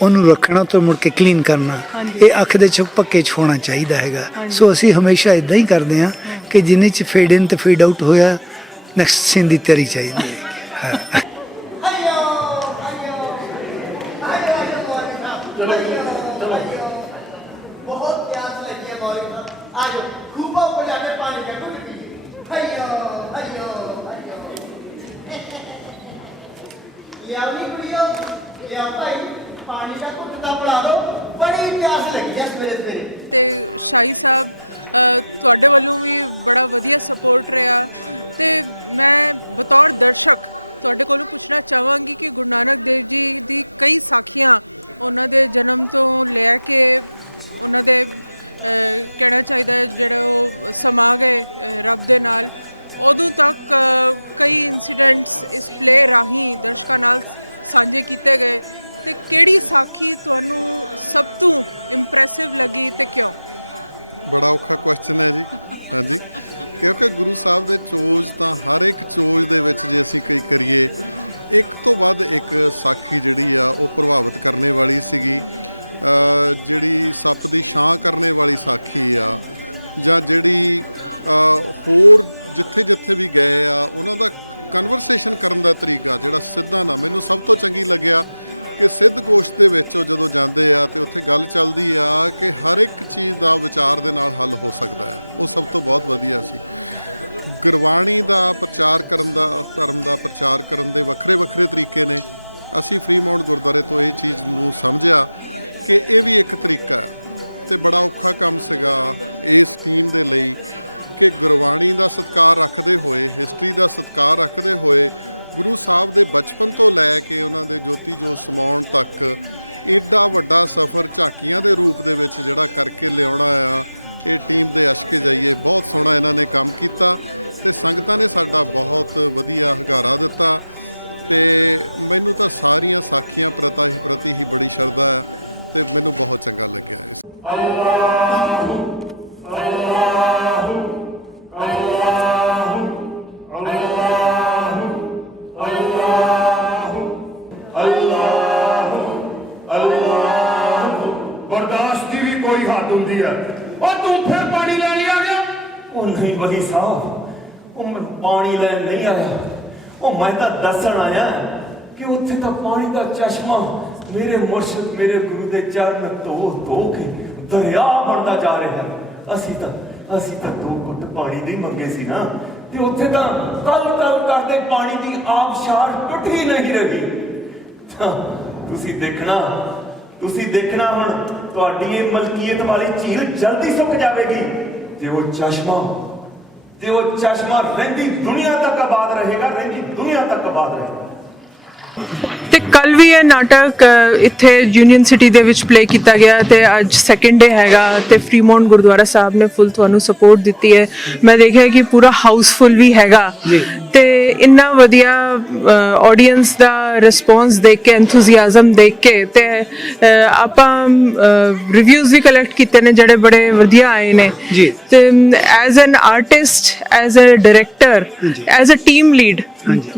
ਉਹਨੂੰ ਰੱਖਣਾ ਤੇ ਮੁੜ ਕੇ ਕਲੀਨ ਕਰਨਾ, ਇਹ ਅੱਖ ਦੇ ਪੱਕੇ 'ਚ ਹੋਣਾ ਚਾਹੀਦਾ ਹੈਗਾ। ਸੋ ਅਸੀਂ ਹਮੇਸ਼ਾ ਇਦਾਂ ਹੀ ਕਰਦੇ ਹਾਂ ਕਿ ਜਿੰਨੇ 'ਚ ਫੇਡ ਇਨ ਤੇ ਫੇਡ ਆਊਟ ਹੋਇਆ, ਨੈਕਸਟ ਸੀਨ ਦੀ ਤਿਆਰੀ ਚਾਹੀਦੀ ਹੈ। बहुत प्यास लगी है मौलवी साहब, आ जाओ खूबा ऊपर जाके पानी का घुट पीजिए। हरियो हरियो हरियो लियावनी कुड़ियो, लियाओ भाई पानी का घुट दा पिला दो, बड़ी प्यास लगी है सवेरे सवेरे। ਤੇ ਸ਼ਾਹੀ ਸਾਹਿਬ ਤੁਹਾਡੇ ਵੱਲੋਂ ਵੀ ਬੜਾ ਵਧੀਆ ਸਪੋਰਟ ਰਿਹਾ, ਤੇ ਮੈਂ ਬਤੌਰ ਦਰਸ਼ਕ ਤੁਹਾਡੇ ਕੋਲੋਂ ਪੁੱਛਣਾ ਚਾਹਾਂਗੀ ਕਿ ਗੁਰੂ ਨਾਨਕ ਦੇਵ ਜੀ ਦੀ ਕਈ ਸਾਖੀਆਂ ਉਹਨਾਂ ਦੇ ਜਨਮ ਤੋਂ ਲੈ ਕੇ ਉਹਨਾਂ ਦੇ ਕਹਿਣਾ ਚਾਹੀਦਾ ਜਿਹੜਾ ਉਹ ਸਮਾ ਗਏ ਰੱਬ ਦੇ ਨਾਲ, ਉਦੋਂ ਤੱਕ ਕਈ ਇਨਸੀਡੈਂਟਸ ਇਸ ਪਲੇ ਰਾਹੀਂ ਦਰਸ਼ਕਾਂ ਨਾਲ ਸਾਂਝੇ ਕੀਤੇ ਗਏ, ਤੇ ਕਿਹੜੀ ਸਾਖੀ ਤੁਹਾਨੂੰ ਸਭ ਤੋਂ ਇੰਪ੍ਰੈਸਿਵ ਲੱਗੀ ਤੇ ਕਿਉਂ? ਬੜਾ ਔਖਾ ਕੁਐਸਚਨ ਹੈ ਜੀ। ਹਾਂਜੀ, ਕਿਉਂਕਿ ਗੁਰੂ ਸਾਹਿਬ ਦੇ ਚੋਜ ਤਾਂ ਹਰ ਇੱਕ ਚੋਜ ਦੇ ਵਿੱਚ ਜੇ ਅਸੀਂ ਕਈ ਕਰੀਏ, ਇੱਕ ਤੋਂ ਵੱਧ ਇੱਕ ਸਾਖੀ ਜਿਹੜੀ ਆ ਉਹ ਪ੍ਰਭਾਵਿਤ ਕਰਨੇ ਵਾਲੀ ਸੀਗੀ। ਜਿਹੜੀ ਸੱਪ ਦੀ ਛਾਂ ਕਰਨੇ ਵਾਲੀ ਸਾਖੀ ਆ, ਜਾਂ ਜਿਹੜੀ ਹੋਰ ਜਿੱਥੇ ਜਿੱਥੇ ਵੀ ਗਏ ਆ ਉਹਨਾਂ ਦਾ ਕਨਵਰਸੇਸ਼ਨ ਕਰਨ ਦਾ ਤਰੀਕਾ ਜਿਹੜਾ ਸਿੱਧਾ ਨਾ, ਮੈਨੂੰ ਸਭ ਤੋਂ ਚੰਗੀ ਲੱਗਿਆ ਕਿ ਸਿੱਧ ਗੋਸ਼ਟ ਦੇ ਵਿੱਚ ਉਹ ਜਦੋਂ ਜਾਂਦੇ ਆ ਤੇ ਉੱਥੇ ਗੱਲ ਚੱਲਦੀ ਆ ਕਿ ਹਰ ਇੱਕ ਚੀਜ਼ ਦਾ ਵਿਚਾਰ ਦੇ ਨਾਲ ਹੱਲ ਹੋ ਸਕਦਾ ਹੈ। ਉਹ ਸਭ ਤੋਂ ਬਹੁਤ ਵਧੀਆ ਸੀ। ਗੁਰਬਾਣੀ ਦਾ ਪ੍ਰਚਾਰ ਕਰਨ ਦਾ, ਧਰਮ ਦਾ ਪ੍ਰਚਾਰ ਕਰਨ ਦੇ ਵੱਖਰੇ ਵੱਖਰੇ ਤਰੀਕੇ ਨੇ। ਅਸੀਂ ਫਰੀਮਾਉਂਟ ਗੁਰਦੁਆਰੇ ਤੋਂ ਇਹ ਚੀਜ਼ ਨੂੰ ਸਮਝਿਆ ਕਿ ਇਹ ਵੀ ਇੱਕ ਤਰੀਕਾ ਹੈ, ਤੇ ਬੜਾ ਔਖਾ ਕੰਮ ਸੀਗਾ ਇਸ ਟੀਮ ਦੇ ਲਈ ਕਿ ਗੁਰਬਾਣੀ ਦਾ ਸਤਿਕਾਰ ਰੱਖਦੇ ਹੋਏ, ਹਿਸਟਰੀ ਦਾ ਸਤਿਕਾਰ ਰੱਖਦੇ ਹੋਏ, ਗੁਰੂ ਸਾਹਿਬ ਦੇ ਬਚਪਨ ਤੋਂ ਲੈ ਕੇ ਉਹਨਾਂ ਦੇ ਜੋਤੀ ਜੋਤ ਸਮਾਉਣ ਤੱਕ ਏਡਾ ਵੱਡਾ ਸਫ਼ਰ ਝਾਕੀਆਂ ਦੇ ਰੂਪ ਦੇ ਵਿੱਚ ਜਿਹੜਾ ਕਰਕੇ ਲਿਆਉਣਾ ਆ, ਇਹ ਟੀਮ ਦੇ ਅਸ਼ਕੇ ਜਾਈਏ। ਬਹੁਤ ਸੋਹਣਾ ਇਹਨਾਂ ਨੇ ਕੰਮ ਕੀਤਾ ਤੇ ਸੰਗਤਾਂ ਨੇ ਸਾਡਾ ਬਹੁਤ ਵਧੀਆ ਹੰਗਾਰਾ ਦਿੱਤਾ, ਤੇ ਮੈਨੂੰ ਤਾਂ ਸਾਰੀਆਂ ਸਾਖੀਆਂ ਪ੍ਰਤੀ ਹੀ ਬੜੀ ਸ਼ਰਧਾ ਹੈ, ਤੇ ਮੈਨੂੰ ਬਹੁਤ ਚੰਗਾ ਲੱਗਿਆ ਇਸ। बर्दाश्त की भी कोई हद होती है। और तू फिर पानी ले लिया गया? ਉਹ ਨਹੀਂ ਵਲੀ ਸਾਹਿਬ, ਉਹ ਮੈਂ ਪਾਣੀ ਲੈਣ ਨਹੀਂ ਆਇਆ, ਉਹ ਮੈਂ ਤਾਂ ਦੱਸਣ ਆਇਆ ਕਿ ਉੱਥੇ ਤਾਂ ਪਾਣੀ ਦਾ ਚਸ਼ਮਾ ਮੇਰੇ ਮੁਰਸ਼ਿਦ ਮੇਰੇ ਗੁਰੂ ਦੇ ਚਰਨ ਧੋ ਧੋ ਕੇ ਦਰਿਆ ਬਣਦਾ ਜਾ ਰਿਹਾ ਹੈ। ਅਸੀਂ ਤਾਂ 2 ਘੁੱਟ ਪਾਣੀ ਦੇ ਮੰਗੇ ਸੀ ਨਾ, ਤੇ ਉੱਥੇ ਤਾਂ ਕੱਲ ਕਰਦੇ ਪਾਣੀ ਦੀ ਆਬਸ਼ਾਰ ਟੁੱਟ ਹੀ ਨਹੀਂ ਰਹੀ। ਤੁਸੀਂ ਦੇਖਣਾ ਹੁਣ ਤੁਹਾਡੀ ਇਹ ਮਲਕੀਅਤ ਵਾਲੀ ਝੀਲ ਜਲਦੀ ਸੁੱਕ ਜਾਵੇਗੀ, ਤੇ ਉਹ ਚਸ਼ਮਾ ਰਹਿੰਦੀ ਦੁਨੀਆ ਤੱਕ ਆਬਾਦ ਰਹੇਗਾ, ਰਹਿੰਦੀ ਦੁਨੀਆ ਤੱਕ ਆਬਾਦ ਰਹੇਗਾ। ਤੇ ਕੱਲ ਵੀ ਇਹ ਨਾਟਕ ਇੱਥੇ ਯੂਨੀਅਨ ਸਿਟੀ ਦੇ ਵਿੱਚ ਪਲੇ ਕੀਤਾ ਗਿਆ, ਤੇ ਅੱਜ ਸੈਕੰਡ ਡੇ ਹੈਗਾ, ਤੇ ਫਰੀਮਾਉਂਟ ਗੁਰਦੁਆਰਾ ਸਾਹਿਬ ਨੇ ਫੁੱਲ ਤੁਹਾਨੂੰ ਸਪੋਰਟ ਦਿੱਤੀ ਹੈ। ਮੈਂ ਦੇਖਿਆ ਕਿ ਪੂਰਾ ਹਾਊਸਫੁੱਲ ਵੀ ਹੈਗਾ, ਤੇ ਇੰਨਾ ਵਧੀਆ ਆਡੀਅנס ਦਾ ਰਿਸਪੌਂਸ ਦੇਖ ਕੇ, ਐਂਥੂਸੀਆਜ਼ਮ ਦੇਖ ਕੇ, ਤੇ ਆਪਾਂ ਰਿਵਿਊਜ਼ ਵੀ ਕਲੈਕਟ ਕੀਤੇ ਨੇ ਜਿਹੜੇ ਬੜੇ ਵਧੀਆ ਆਏ ਨੇ ਜੀ। ਤੇ as an artist, as a director, as a team lead,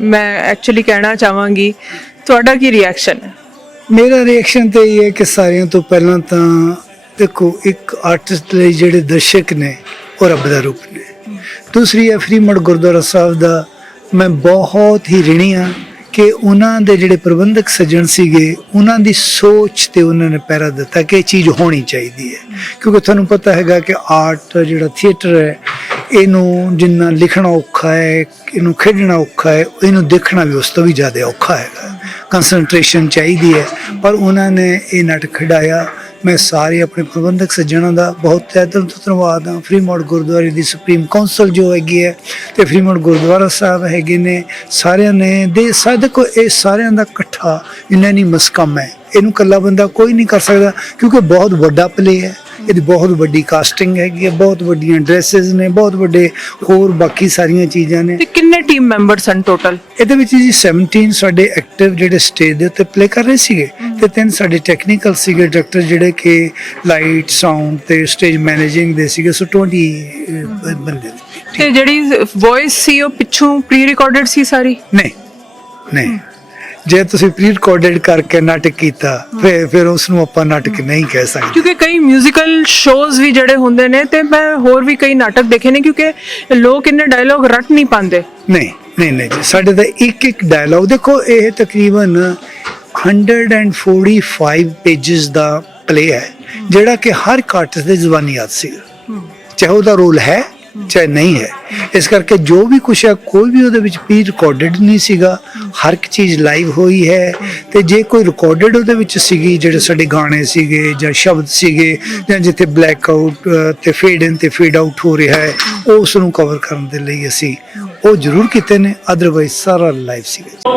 ਮੈਂ ਐਕਚੁਅਲੀ ਕਹਿਣਾ ਚਾਹਾਂਗੀ ਤੁਹਾਡਾ ਕੀ ਰਿਐਕਸ਼ਨ ਹੈ? ਮੇਰਾ ਰਿਐਕਸ਼ਨ ਤਾਂ ਇਹ ਹੈ ਕਿ ਸਾਰਿਆਂ ਤੋਂ ਪਹਿਲਾਂ ਤਾਂ ਦੇਖੋ, ਇੱਕ ਆਰਟਿਸਟ ਲਈ ਜਿਹੜੇ ਦਰਸ਼ਕ ਨੇ ਉਹ ਰੱਬ ਦਾ ਰੂਪ ਨੇ। ਦੂਸਰੀ ਹੈ ਫਰੀਮਾਉਂਟ ਗੁਰਦੁਆਰਾ ਸਾਹਿਬ ਦਾ ਮੈਂ ਬਹੁਤ ਹੀ ਰਿਣੀ ਹਾਂ ਕਿ ਉਹਨਾਂ ਦੇ ਜਿਹੜੇ ਪ੍ਰਬੰਧਕ ਸੱਜਣ ਸੀਗੇ, ਉਹਨਾਂ ਦੀ ਸੋਚ ਤੇ ਉਹਨਾਂ ਨੇ ਪਹਿਰਾ ਦਿੱਤਾ ਕਿ ਇਹ ਚੀਜ਼ ਹੋਣੀ ਚਾਹੀਦੀ ਹੈ। ਕਿਉਂਕਿ ਤੁਹਾਨੂੰ ਪਤਾ ਹੈਗਾ ਕਿ ਆਰਟ ਜਿਹੜਾ ਥੀਏਟਰ ਹੈ, ਇਹਨੂੰ ਜਿੰਨਾ ਲਿਖਣਾ ਔਖਾ ਹੈ, ਇਹਨੂੰ ਖੇਡਣਾ ਔਖਾ ਹੈ, ਇਹਨੂੰ ਦੇਖਣਾ ਵੀ ਉਸ ਤੋਂ ਵੀ ਜ਼ਿਆਦਾ ਔਖਾ ਹੈਗਾ। ਕੰਸਨਟ੍ਰੇਸ਼ਨ ਚਾਹੀਦੀ ਹੈ, ਪਰ ਉਹਨਾਂ ਨੇ ਇਹ ਨਾਟਕ ਖਿਡਾਇਆ। ਮੈਂ ਸਾਰੇ ਆਪਣੇ ਪ੍ਰਬੰਧਕ ਸੱਜਣਾਂ ਦਾ ਬਹੁਤ ਤਹਿ ਦਿਲ ਤੋਂ ਧੰਨਵਾਦ ਹਾਂ। ਫਰੀਮੌਂਟ ਗੁਰਦੁਆਰੇ ਦੀ ਸੁਪਰੀਮ ਕੌਂਸਲ ਜੋ ਹੈਗੀ ਹੈ ਤੇ ਫਰੀਮੌਂਟ ਗੁਰਦੁਆਰਾ ਸਾਹਿਬ ਹੈਗੇ ਨੇ, ਸਾਰਿਆਂ ਨੇ ਦੇ ਦੇਖੋ ਇਹ ਸਾਰਿਆਂ ਦਾ ਇਕੱਠਾ ਇੰਨਾ ਨਹੀਂ ਮਸਕਮ ਹੈ। ਇਹਨੂੰ ਇਕੱਲਾ ਬੰਦਾ ਕੋਈ ਨਹੀਂ ਕਰ ਸਕਦਾ, ਕਿਉਂਕਿ ਬਹੁਤ ਵੱਡਾ ਪਲੇ ਹੈ। ਇਹਦੀ ਬਹੁਤ ਵੱਡੀ ਕਾਸਟਿੰਗ ਹੈਗੀ ਹੈ, ਬਹੁਤ ਵੱਡੀਆਂ ਡਰੈਸਸ ਨੇ, ਬਹੁਤ ਵੱਡੇ ਹੋਰ ਬਾਕੀ ਸਾਰੀਆਂ ਚੀਜ਼ਾਂ ਨੇ। ਤੇ ਕਿੰਨੇ ਟੀਮ ਮੈਂਬਰ ਸਨ ਟੋਟਲ? ਇਹਦੇ ਵਿੱਚ ਜੀ 17 ਸਾਡੇ ਐਕਟਿਵ ਜਿਹੜੇ ਸਟੇਜ ਦੇ ਉੱਤੇ ਪਲੇ ਕਰ ਰਹੇ ਸੀਗੇ ਤੇ 3 ਸਾਡੇ ਟੈਕਨੀਕਲ ਸੀਗੇ ਡਾਇਰੈਕਟਰ ਜਿਹੜੇ ਕਿ ਲਾਈਟ ਸਾਊਂਡ ਤੇ ਸਟੇਜ ਮੈਨੇਜਿੰਗ ਦੇ ਸੀਗੇ। ਸੋ 20 ਬੰਦੇ। ਤੇ ਜਿਹੜੀ ਵੌਇਸ ਸੀ ਉਹ ਪਿੱਛੋਂ ਪ੍ਰੀ ਰਿਕਾਰਡਡ ਸੀ ਸਾਰੀ? ਨਹੀਂ, ਜੇ ਤੁਸੀਂ ਪ੍ਰੀ ਰਿਕਾਰਡਡ ਕਰਕੇ ਨਾਟਕ ਕੀਤਾ ਫਿਰ ਉਸ ਨੂੰ ਆਪਾਂ ਨਾਟਕ ਨਹੀਂ ਕਹਿ ਸਕਦੇ, ਕਿਉਂਕਿ ਕਈ ਮਿਊਜ਼ੀਕਲ ਸ਼ੋਜ਼ ਵੀ ਜਿਹੜੇ ਹੁੰਦੇ ਨੇ ਤੇ ਮੈਂ ਹੋਰ ਵੀ ਕਈ ਨਾਟਕ ਦੇਖੇ ਨੇ, ਕਿਉਂਕਿ ਲੋਕ ਇੰਨੇ ਡਾਇਲੌਗ ਰੱਟ ਨਹੀਂ ਪਾਉਂਦੇ। ਨਹੀਂ ਜੀ, ਸਾਡੇ ਦਾ ਇੱਕ ਡਾਇਲੌਗ ਦੇਖੋ, ਇਹ ਤਕਰੀਬਨ 145 ਪੇजेस ਦਾ ਪਲੇ ਹੈ ਜਿਹੜਾ ਕਿ ਹਰ ਆਰਟਿਸਟ ਦੇ ਜ਼ੁਬਾਨੀ ਯਾਦ ਸੀਗਾ, ਚਾਹੇ ਉਹਦਾ ਰੋਲ ਹੈ ਚਾਹੇ ਨਹੀਂ ਹੈ। ਇਸ ਕਰਕੇ ਜੋ ਵੀ ਕੁਛ ਹੈ ਕੋਈ ਵੀ ਉਹਦੇ ਵਿੱਚ ਪ੍ਰੀ ਰਿਕਾਰਡਡ ਨਹੀਂ ਸੀਗਾ, ਹਰ ਇੱਕ ਚੀਜ਼ ਲਾਈਵ ਹੋਈ ਹੈ। ਤੇ ਜੇ ਕੋਈ ਰਿਕਾਰਡਡ ਉਹਦੇ ਵਿੱਚ ਸੀਗੀ, ਜਿਹੜੇ ਸਾਡੇ ਗਾਣੇ ਸੀਗੇ ਜਾਂ ਸ਼ਬਦ ਸੀਗੇ ਜਾਂ ਜਿੱਥੇ ਬਲੈਕ ਆਊਟ ਤੇ ਫੇਡ ਇਨ ਤੇ ਫੇਡ ਆਊਟ ਹੋ ਰਿਹਾ ਹੈ, ਉਸ ਨੂੰ ਕਵਰ ਕਰਨ ਦੇ ਲਈ ਅਸੀਂ ਉਹ ਜ਼ਰੂਰ ਕੀਤੇ ਨੇ, ਅਦਰਵਾਈਜ਼ ਸਾਰਾ ਲਾਈਵ ਸੀਗਾ।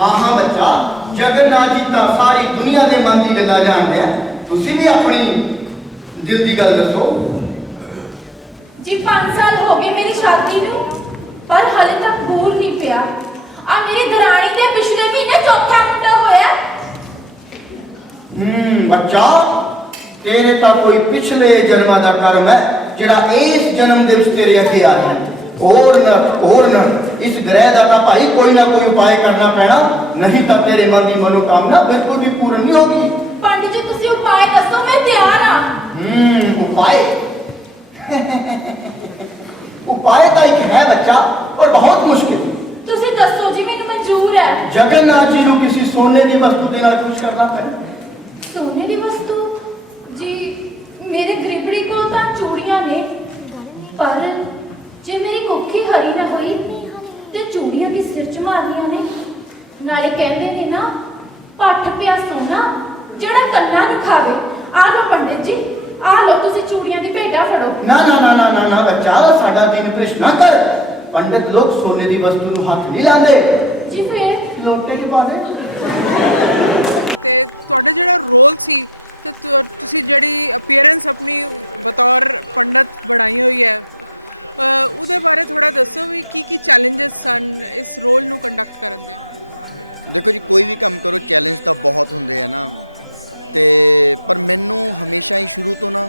हाँ बच्चा, जगन्नाथ जी तो सारी दुनिया के मन की गल्लां जानते हैं, तुसी भी अपनी दिल की गल दसो जी। 5 साल हो गए मेरी शादी नूं, पर हाले तक भूल नहीं पिया। आ मेरी दरानी दे पिछले महीने चौथा मुंडा होया। बच्चा, तेरे तो कोई पिछले जन्म का कर्म है जिहड़ा इस जन्म दे विच तेरे अगे आ रहा है। और न इस ग्रह का तो भाई कोई ना कोई उपाय करना पैना, नहीं तो तेरे मन की मनोकामना बिल्कुल भी पूर्ण नहीं होगी। पंडित जी तुसी उपाय दसो, मैं तैयार हां। उपाय उपाय तो एक है बच्चा, और बहुत मुश्किल। तुसी दसो जी, मैनूं मंजूर है। जगन्नाथ जी को किसी सोने की वस्तु के नाल खुश करना पैना। सोने की वस्तु जी, मेरे गरीबड़ी को तो चूड़ियां ने, पर जे मेरी कुखी हरी ना होई ते चूड़ियां भी सिर च मारनियां ने। नाले कहंदे ने ना, पट्ठ पिया सोना जेड़ा कन्ना नहीं खावे। आ लो पंडित जी, आ लो तुसी चूड़ियां दी भेटा फड़ो। ना बच्चा, साडा दिन भ्रष्ट ना कर। पंडित लोग सोने की वस्तु नूं हथ नहीं लांदे जी, फिर लोटे च पा दे। ਤੇ ਤੁਹਾਡਾ ਜਿਹੜਾ ਰੋਲ ਸੀ ਤੇ ਤੁਸੀਂ ਜਿਹੜੀ ਅਪੀਅਰੈਂਸ ਆਪਣੀ ਬਤੌਰ ਪੰਡਤ ਬਣਾਈ ਹੋਈ ਹੈ, ਉਹਦੇ ਬਾਰੇ ਥੋੜਾ ਦੱਸੋ ਵੀ ਕੀ ਚੈਲੰਜਸ ਸਨ ਇਸ ਰੋਲ ਨੂੰ ਕੰਡਕਟ ਕਰਨ ਦੇ? ਦੇਖੋ ਜੀ, ਕੋਈ ਵੀ ਕੰਮ ਕਰੋ ਚੈਲੰਜ ਤਾਂ ਬਹੁਤ ਹੁੰਦੇ ਆ ਨਾ, ਤੇ ਪਰ ਮੈਨੂੰ ਹਮੇਸ਼ਾ ਹੀ ਸ਼ੁਰੂ ਤੋਂ ਨਾ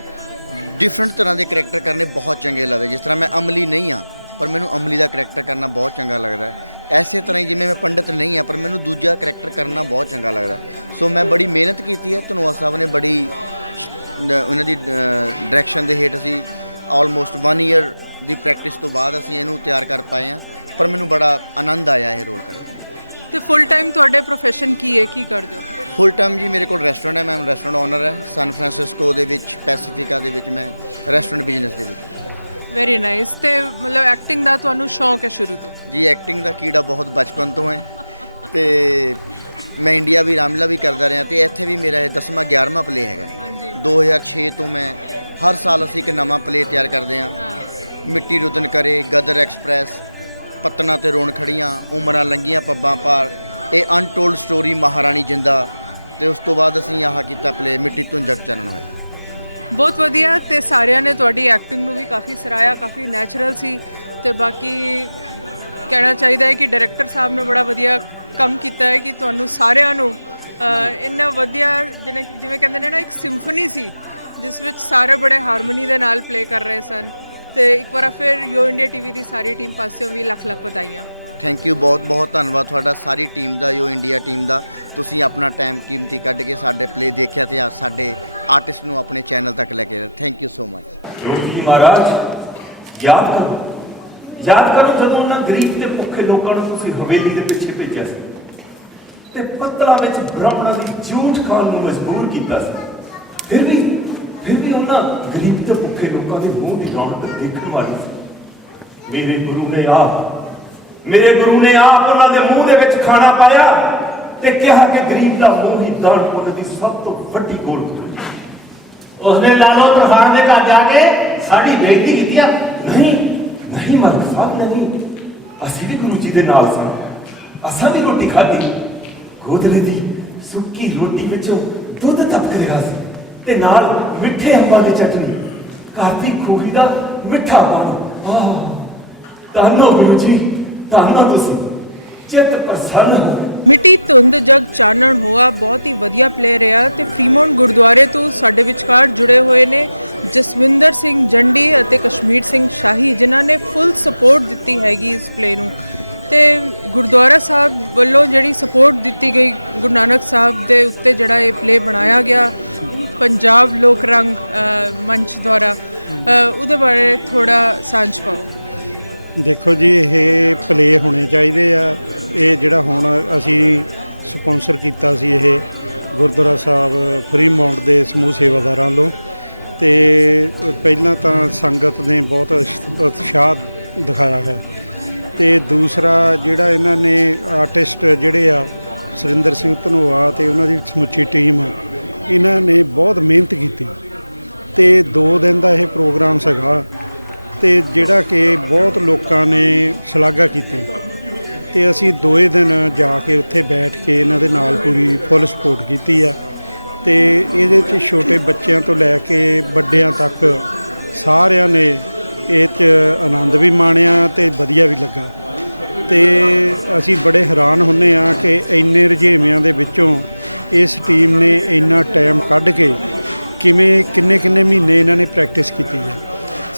ਡਿਫਰੈਂਟ ਤਰ੍ਹਾਂ ਦੇ ਕਰੈਕਟਰ ਕਰਨੇ ਬਹੁਤ ਚੰਗੇ ਲੱਗਦੇ। ਜਿਸ ਤਰ੍ਹਾਂ ਮੈਂ ਅਮਲੀ ਨਹੀਂ ਆ, ਪਰ ਮੈਨੂੰ ਅਮਲੀ ਦਾ ਕਰੈਕਟਰ ਕਰਨਾ ਬਹੁਤ ਚੰਗਾ ਲੱਗਦਾ ਹੈ। ਐਸੇ ਤਰ੍ਹਾਂ ਹੀ ਜਿਵੇਂ ਮੈਂ ਪੰਡਤ ਨਹੀਂ ਆ, ਪਰ ਮੈਨੂੰ ਦੂਜਾ ਕਰੈਕਟਰ ਕਰਨਾ ਬਹੁਤ ਚੰਗਾ ਲੱਗਦਾ। ਸੋ ਮੈਂ ਬੜੀ ਮਿਹਨਤ ਕੀਤੀ ਹੈ। ਧਨੋਆ ਸਾਹਿਬ ਨੇ ਬੜੀ ਉਹਨਾਂ ਦੀ ਡਾਇਰੈਕਸ਼ਨ ਦੇ ਹੇਠ ਅਸੀਂ ਆਲਮੋਸਟ 1 ਈਅਰ ਦੀ ਪ੍ਰੈਕਟਿਸ ਤੋਂ ਬਾਅਦ ਅਸੀਂ ਇਹਨੂੰ ਤਿਆਰ ਕਰ ਪਾਏ ਹਾਂ, ਪਰ ਮੈਨੂੰ ਬੜਾ ਆਨੰਦ ਆਇਆ ਇਹ ਰੋਲ ਕਰਨ। ਤੇ ਫੁੱਲ ਟਾਈਮ ਤੁਹਾਡੇ ਪ੍ਰੋਫੈਸ਼ਨ ਕੀ ਹੈ, ਕੀ ਕਰਦੇ ਹੋ? ਫੁੱਲ ਟਾਈਮ ਜੀ ਮੇਰੇ ਕੋਲ ਰੈਸਟੋਰੈਂਟ ਹੈ, ਮੈਂ ਰੈਸਟੋਰੈਂਟ ਓਨਰ ਹੈ ਸਨ ਫਰਾਂਸਿਸਕੋ ਦੇ ਵਿੱਚ, ਪੈਸੀਫਿਕਾ ਦੇ ਵਿੱਚ। ਮੈਂ ਰੈਸਟੋਰੈਂਟ ਬਿਜ਼ਨਸ ਦੇ ਵਿੱਚ। Very nice. ਤੇ ਮਤਲਬ ਐਕਟਿੰਗ ਦਾ ਤੁਹਾਨੂੰ ਸ਼ੌਂਕ ਹੈ ਸ਼ੁਰੂ ਤੋਂ? ਜੀ, ਐਕਟਿੰਗ ਦਾ ਕੀੜਾ ਬਹੁਤ ਬਚਪਨ ਤੋਂ ਹੈ, ਤੇ ਮੈਂ ਇੰਡੀਆ ਵੀ ਰਾਮਲੀਲਾ ਵੀ ਕਰਦਾ ਰਿਹਾ, ਤੇ ਇੱਥੇ ਵੀ ਮੇਰਾ ਇਹ 10ਵਾਂ 11ਵਾਂ ਪਲੇ ਹੈਗਾ। 2006 ਤੋਂ ਮੈਂ ਹਰ ਸਾਲ ਅਸੀਂ ਇੱਕ ਨਵਾਂ ਪਲੇ ਤਿਆਰ ਕਰਦੇ ਹਾਂ। ਮਿੱਟੀ ਰੁਦਨ ਕਰੇ, ਗਦਰ ਐਕਸਪ੍ਰੈਸ, ਪਤਨਾ ਤੇ ਰੋਣ ਖੜੀਆਂ, ਉਮਰਾਂ ਲੰਘੀਆਂ ਪੱਬਾਂ ਪਾਰ, ਇਹ ਅਨਟੋਲਡ ਸਟੋਰੀ ਮਹਾਰਾਣੀ ਜਿੰਦਾ, ਤੇ ਉਸ ਤੋਂ ਬਾਅਦ ਅਸੀਂ ਆਹ ਕੀਤਾ ਪਲੇ ਮਿੱਟੀ ਤੋਂ ਜਗ ਚਾਨਣ ਹੋਇਆ। ਬਹੁਤ ਵਧੀਆ। ਤੇ ਸਾਰਿਆਂ ਨੇ ਤੁਹਾਡੀ ਐਕਟਿੰਗ ਨੂੰ ਵੀ ਕਾਫੀ ਸਰਾਇਆ, ਕਾਫੀ ਨੈਚੁਰਲ ਸੀ। ਤੇ ਬਾਕੀ ਕਹਿਣਾ ਚਾਹੀਦਾ ਹੈ ਕਿ ਡਾਇਰੈਕਟਰ ਸਾਹਿਬ ਨੇ ਬੜਾ ਵਧੀਆ ਕੰਮ ਕੀਤਾ ਹੈ ਕਿ ਤੁਹਾਨੂੰ ਸਾਰਿਆਂ ਨੂੰ ਇੰਨਾ ਵਧੀਆ, ਜਿਵੇਂ ਕਹਿੰਦੇ ਨੇ ਨਾ, ਇੱਕ ਸਿੰਫਨੀ ਸੀ ਜਿਸ ਵਿੱਚ ਸਾਰੇ ਬੜੇ ਹਾਰਮੋਨੀ ਦੇ ਨਾਲ ਪਲੇ ਕਰ ਰਹੇ ਸਨ। ਤੇ ਇੱਕ ਵਾਰ ਫਿਰ ਯੋ ਇੰਡੀਆ ਟੀਵੀ ਦੀ ਸਾਰੀ ਟੀਮ ਪਾਸਿਓਂ ਵੀ ਲੱਖ ਲੱਖ ਵਧਾਈਆਂ। ਥੈਂਕ ਯੂ, ਬਹੁਤ ਬਹੁਤ ਧੰਨਵਾਦ ਤੁਹਾਡਾ ਸਾਰੀ ਟੀਮ ਦਾ, ਯੋ ਇੰਡੀਆ ਟੀਮ ਦਾ। ਤੁਸੀਂ ਆਪਣਾ ਟਾਈਮ ਕੀਮਤੀ ਕੱਢ ਕੇ ਸਾਡੇ ਪਲੇ ਦੇਖਿਆ ਤੇ ਸਾਡੇ ਆਰਟਿਸਟ ਨੂੰ ਆਪਣੇ ਚੈਨਲ ਤੱਕ ਲੈ ਕੇ ਆਏ। Thank you so much. ਜੋਗੀ ਮਹਾਰਾਜ, ਯਾਦ ਕਰੋ ਯਾਦ ਕਰੋ ਜਦੋਂ ਉਹਨਾਂ ਗਰੀਬ ਤੇ ਭੁੱਖੇ ਲੋਕਾਂ ਨੂੰ ਤੁਸੀਂ ਹਵੇਲੀ ਦੇ ਪਿੱਛੇ ਭੇਜਿਆ ਸੀ ਤੇ ਪੱਤਲਾਂ ਵਿੱਚ ਬ੍ਰਾਹਮਣਾਂ ਦੀ ਝੂਠ ਖਾਣ ਨੂੰ ਮਜਬੂਰ ਕੀਤਾ ਸੀ। ਫਿਰ ਵੀ ਉਹਨਾਂ ਗਰੀਬ ਤੇ ਭੁੱਖੇ ਲੋਕਾਂ ਦੇ ਮੂੰਹ ਦੀ ਰੌਣਕ ਦੇਖਣ ਵਾਲੀ ਸੀ। ਮੇਰੇ ਗੁਰੂ ਨੇ ਆਪ ਉਹਨਾਂ ਦੇ ਮੂੰਹ ਦੇ ਵਿੱਚ ਖਾਣਾ ਪਾਇਆ ਤੇ ਕਿਹਾ ਕਿ ਗਰੀਬ ਦਾ ਮੂੰਹ ਹੀ ਦਾਨ ਪੁੰਨ ਦੀ ਸਭ ਤੋਂ ਵੱਡੀ ਗੋਲ ਹੈ। ਉਸਨੇ ਲਾਲੋ ਤਰਖਾਨ ਦੇ ਘਰ ਜਾ ਕੇ ਸਾਡੀ ਬੇਇੱਜ਼ਤੀ ਕੀਤੀ ਆ। ਨਹੀਂ ਮਲਕ ਸਾਹਿਬ, ਨਹੀਂ। ਅਸੀਂ ਵੀ ਗੁਰੂ ਜੀ ਦੇ ਨਾਲ ਸਾਂ, ਅਸਾਂ ਵੀ ਰੋਟੀ ਖਾਧੀ। ਗੋਦਲੇ ਦੀ ਸੁੱਕੀ ਰੋਟੀ ਵਿੱਚੋਂ ਦੁੱਧ ਟਪਕ ਰਿਹਾ ਸੀ ਤੇ ਨਾਲ ਮਿੱਠੇ ਅੰਬਾਂ ਦੀ ਚਟਨੀ, ਘਰ ਦੀ ਖੋਹੀ ਦਾ ਮਿੱਠਾ ਪਾਣੀ। ਧੰਨੋ ਗੁਰੂ ਜੀ, ਧੰਨੋ ਤੁਸੀਂ, ਚਿੱਤ ਪ੍ਰਸੰਨ ਹੋ। ਮਿੱਟੀ ਧੁੰਦ ਜਗ ਚਾਨਣ ਹੋਆ ਬਹੁਤ ਹੀ ਵਧੀਆ ਪਲੇ ਰਿਹਾ ਤੇ ਫਰੀਮੌਂਟ ਗੁਰਦੁਆਰੇ ਤੋਂ ਸਾਡੇ ਵਿਚਕਾਰ ਜੁੜੇ ਹੋਏ ਨੇ ਜਸਵਿੰਦਰ ਸਿੰਘ ਜੰਡੀ ਅਤੇ ਕਸ਼ਮੀਰ ਸਿੰਘ ਸ਼ਾਹੀ, ਜਿਨ੍ਹਾਂ ਨੇ ਫੁੱਲ ਸਪੋਰਟ ਦਿੱਤੀ ਹੈਗੀ ਇਸ ਪਲੇ ਨੂੰ। ਤੇ ਗੁਰਦੁਆਰਾ ਸਾਹਿਬ ਵੱਲੋਂ ਜਿਹੜੀ ਸਪੋਰਟ ਦਿੱਤੀ ਗਈ ਗੁਰੂ ਨਾਨਕ ਸਾਹਿਬ ਦੇ ਉੱਤੇ ਜਿਹੜਾ ਇਹ ਪਲੇ ਬਣਾਇਆ ਗਿਆ ਪੰਜਾਬ ਲੋਕ ਰੰਗ ਮੰਚ ਦੁਆਰਾ, ਉਹਦੇ ਬਾਰੇ ਥੋੜਾ ਸਾਂਝ ਪਾਓ। ਦੇਖੋ ਜੀ, ਇਹ ਪਲੇ ਹੋਣੇ ਚਾਹੀਦੇ ਆ। ਇਹ ਜਿਹੜਾ ਹੁਣ ਅਸੀਂ ਸਪਾਂਸਰ ਕੀਤਾ ਸੀ ਇਹ ਗੁਰਦੁਆਰਾ ਸਾਹਿਬ ਫਰੀਮੌਂਟ ਦੇ ਸਮੂਹ ਸੇਵਾਦਾਰਾਂ ਵੱਲੋਂ, ਤੇ ਪਹਿਲਾਂ ਤਾਂ ਸੰਗਤ ਨੇ ਬਹੁਤ ਉਤਸ਼ਾਹ ਦਿਖਾਇਆ ਹੈ ਤੇ ਦੂਸਰਾ ਜਿਹੜਾ ਇਹਨਾਂ ਨੇ ਆਰਟਿਸਟ ਜਿਹੜੇ ਆ ਸੁਰਿੰਦਰ ਸਿੰਘ ਧਨੋਆ ਤੇ ਉਹਨਾਂ ਦੀ ਸਮੁੱਚੀ ਟੀਮ, ਇਹਨਾਂ ਨੇ ਬਹੁਤ ਮਿਹਨਤ ਕੀਤੀ ਤੇ 2 ਦਿਨ ਦਾ ਇਹ ਪ੍ਰੋਗਰਾਮ ਸੀਗਾ ਤੇ ਜਿਹੜਾ ਕਿ ਬਹੁਤ ਲੋਕਾਂ ਨੇ ਸ਼ਲਾਘਾ ਕੀਤੀ ਤੇ ਅਸੀਂ 2 ਦਿਨ ਜਾ ਕੇ ਉੱਥੇ ਬੈਠ ਕੇ ਇਹਨਾਂ ਦੇ ਨਾਲ ਪੂਰੀ ਫੁੱਲ ਸਪੋਰਟ ਕੀਤੀ ਆ ਤੇ ਇਹਦੇ 'ਚ ਛੋਟੇ ਬੱਚਿਆਂ ਤੋਂ ਲੈ ਕੇ ਵੱਡਿਆਂ ਤੱਕ ਸਾਰਿਆਂ ਨੇ ਇਹ 'ਚ ਆਨੰਦ ਵੀ ਮਾਣਿਆ ਤੇ ਵਧੀਆ ਵੀ ਲੱਗਾ। ਤੇ ਅਸੀਂ ਬੜੇ ਹੈਰਾਨ ਹੁੰਦੇ ਆ ਕਿ ਇੰਨੇ ਰੁਝੇਵਿਆਂ ਦੇ ਵਿੱਚੋਂ ਇਸ ਟੀਮ ਨੇ ਇੰਨਾ ਟਾਈਮ ਕੱਢ ਕੇ ਕਿਵੇਂ ਕਿੰਨੇ ਮਹੀਨੇ ਇਹਨਾਂ ਨੇ ਪ੍ਰੈਕਟਿਸ ਕੀਤੀ ਹੈ।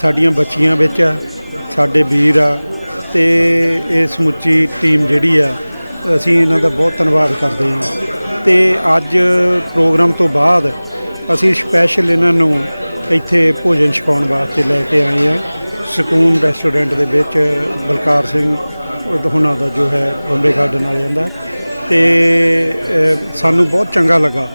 ਸਾਡੀਆਂ ਬੱਚੀਆਂ ਵਿੱਚ ਆ, ਸਾਡੇ ਵੀਰ ਆ ਤੇ ਇਹ ਸਮੁੱਚੀ ਟੀਮ ਜਿਹੜੀ ਆ, ਅਸੀਂ ਇਹਨਾਂ ਦਾ ਬਹੁਤ ਧੰਨਵਾਦ ਕਰਦੇ ਹਾਂ। ਤੇ ਅੱਜ ਪ੍ਰੋਗਰਾਮ ਤੋਂ ਬਾਅਦ ਅਸੀਂ ਸਪੈਸ਼ਲ ਇਹਨਾਂ ਨੂੰ ਇੱਥੇ ਭੋਜਨ ਛਕਾਉਣ ਵਾਸਤੇ ਲੈ ਕੇ ਆਏ ਹਾਂ ਸਕੂਨ ਰੈਸਟੋਰੈਂਟ ਦੇ ਵਿੱਚ। ਬਲਕਾਰ ਸਿੰਘ ਉਹਨਾਂ ਦਾ ਜੋ ਹੈ ਬੰਬੇ ਗਾਰਡਨ ਵਾਲਿਆਂ ਦਾ, ਤੇ ਸਾਨੂੰ ਬਹੁਤ ਚੰਗਾ ਲੱਗਾ।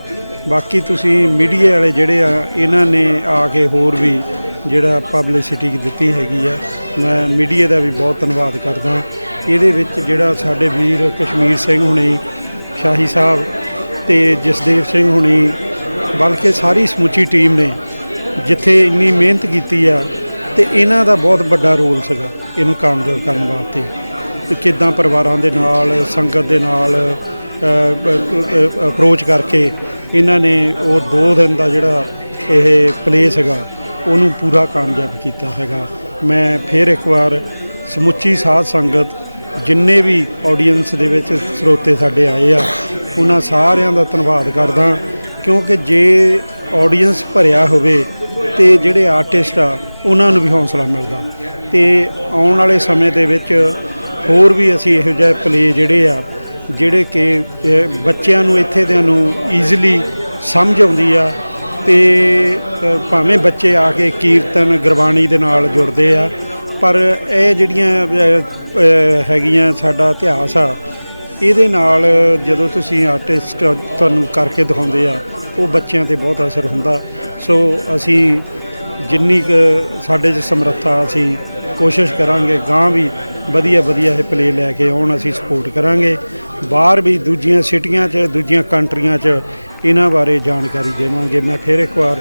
ਬਾਕੀ ਤੁਸੀਂ ਮੀਡੀਆ ਵਾਲੇ ਜਿਹੜੇ ਆ, ਇਹਨਾਂ ਨੇ ਆ ਕੇ ਹੋਰ ਵੀ ਜਿਹੜਾ ਪਬਲਿਸਿਟੀ ਦਿੱਤੀ ਹੈਗੀ ਆ, ਮੈਂ ਮੀਡੀਆ ਦਾ ਵੀ ਬਹੁਤ ਧੰਨਵਾਦ ਕਰਦਾ। ਇਹਦੇ ਵਿੱਚ ਜਿਹੜਾ ਸਾਡੇ ਵੀਰ ਕਸ਼ਮੀਰ ਸਿੰਘ ਹੁਣੀ, ਸ਼ਾਹੀ ਸਾਹਿਬ ਤੇ ਜਸਦੇਵ ਸਿੰਘ ਹੁਣੀ, ਬਲਕਿ ਸਾਰੀ ਸਮੁੱਚੀ ਟੀਮ ਨੇ ਜਿੱਥੇ ਇੰਨੀ ਮਿਹਨਤ ਕੀਤੀ ਆ ਤੇ ਇਹਨਾਂ ਦਾ ਬਹੁਤ ਵੱਡਾ ਰੋਲ ਸੀਗਾ ਇਹਨੂੰ ਕਾਮਯਾਬ ਕਰਨ ਵਾਸਤੇ। ਤੇ ਕਿੱਦਾਂ ਪਰਿਵਾਰਾਂ ਦੇ ਨਾਲ, ਸੰਗਤ ਦੇ ਨਾਲ ਅਪਰੋਚ ਕਰਕੇ ਇਹਨਾਂ ਨੇ ਉਹ 2 ਦਿਨ ਦਾ ਜਿਹੜਾ ਇਹ ਪਲੇ ਸੀਗਾ ਉਹਨੂੰ ਪੂਰਾ ਕਾਮਯਾਬ ਕੀਤਾ ਹੈਗਾ। ਮੈਂ ਫਿਰ ਇੱਕ ਵਾਰ ਸਮੁੱਚੀ ਸਾਧ ਸੰਗਤ, ਜਿੰਨੇ ਵੀ ਆਡੀਅנס ਦੇ ਵਿੱਚ ਸਰੋਤੇ ਸਾਡੇ ਆਏ ਆ, ਉਹਨਾਂ ਸਾਰਿਆਂ ਦਾ ਧੰਨਵਾਦ ਕਰਦਾ, ਕਿਉਂਕਿ ਜੇ ਆਡੀਅנס ਭਰਿਆ ਹੋਵੇ ਤੇ ਜਿਹੜੇ ਆਰਟਿਸਟ ਆ ਉਹਨਾਂ ਨੂੰ ਵੀ ਹੌਸਲਾ ਮਿਲਦਾ। ਤੇ ਆਉਣ ਵਾਲੇ ਸਮੇਂ ਦੇ ਵਿੱਚ ਹੋਰ ਵੀ ਅਸੀਂ ਇਹੋ ਜਿਹੇ ਪਲੇ ਜਿਹੜੇ ਆ, ਜਿਹੜੇ ਕਿ ਬੱਚਿਆਂ ਨੂੰ ਇੱਥੇ ਦਿਆਂ ਨੂੰ ਈਜ਼ੀਲੀ ਸਮਝ ਆਉਂਦੀ ਆ ਤੇ ਭਾਵੇਂ ਬੱਚੇ ਆ ਕੇ ਕੀਰਤਨ ਗੁਰਬਾਣੀ ਦੇ ਨਾਲ ਜੁੜਦੇ ਆ, ਪਰ ਇਹ ਜਿਹੜੀਆਂ ਹੈਗੀਆਂ ਸਾਡਾ ਇਤਿਹਾਸ ਆ, ਇਹਦੇ ਨਾਲ ਜਦੋਂ ਤੁਸੀਂ ਆਰਟਿਸਟ ਤੁਹਾਨੂੰ ਕਰਕੇ ਦਿਖਾਉਂਦੇ ਆ, ਉਹ ਬੱਚਿਆਂ 'ਤੇ ਬਹੁਤ ਅਸਰ ਹੁੰਦਾ। ਸੋ ਅਸੀਂ ਜਿੰਨੀ ਕੁ ਸਾਡੇ 'ਚ ਸਮਰੱਥਾ, ਅਸੀਂ ਕੋਸ਼ਿਸ਼ ਕਰਾਂਗੇ ਗਾਂ ਵੀ ਵਧੀਆ ਇਹ ਪਲੇ ਲੈ ਕੇ ਆਉਣ। ਅਸੀਂ ਸਪੋਰਟ ਕਰਾਂਗੇ। ਬਾਹਰ ਵੀ ਦੂਜੀਆਂ ਸਿਟੀਆਂ 'ਚ, ਦੂਜੀਆਂ ਕੰਟਰੀਆਂ 'ਚ ਇਹਨਾਂ ਬਾਰੇ ਜਾਣਕਾਰੀ ਦੇਵਾਂਗੇ। ਮੈਂ ਫਿਰ ਇੱਕ ਵਾਰ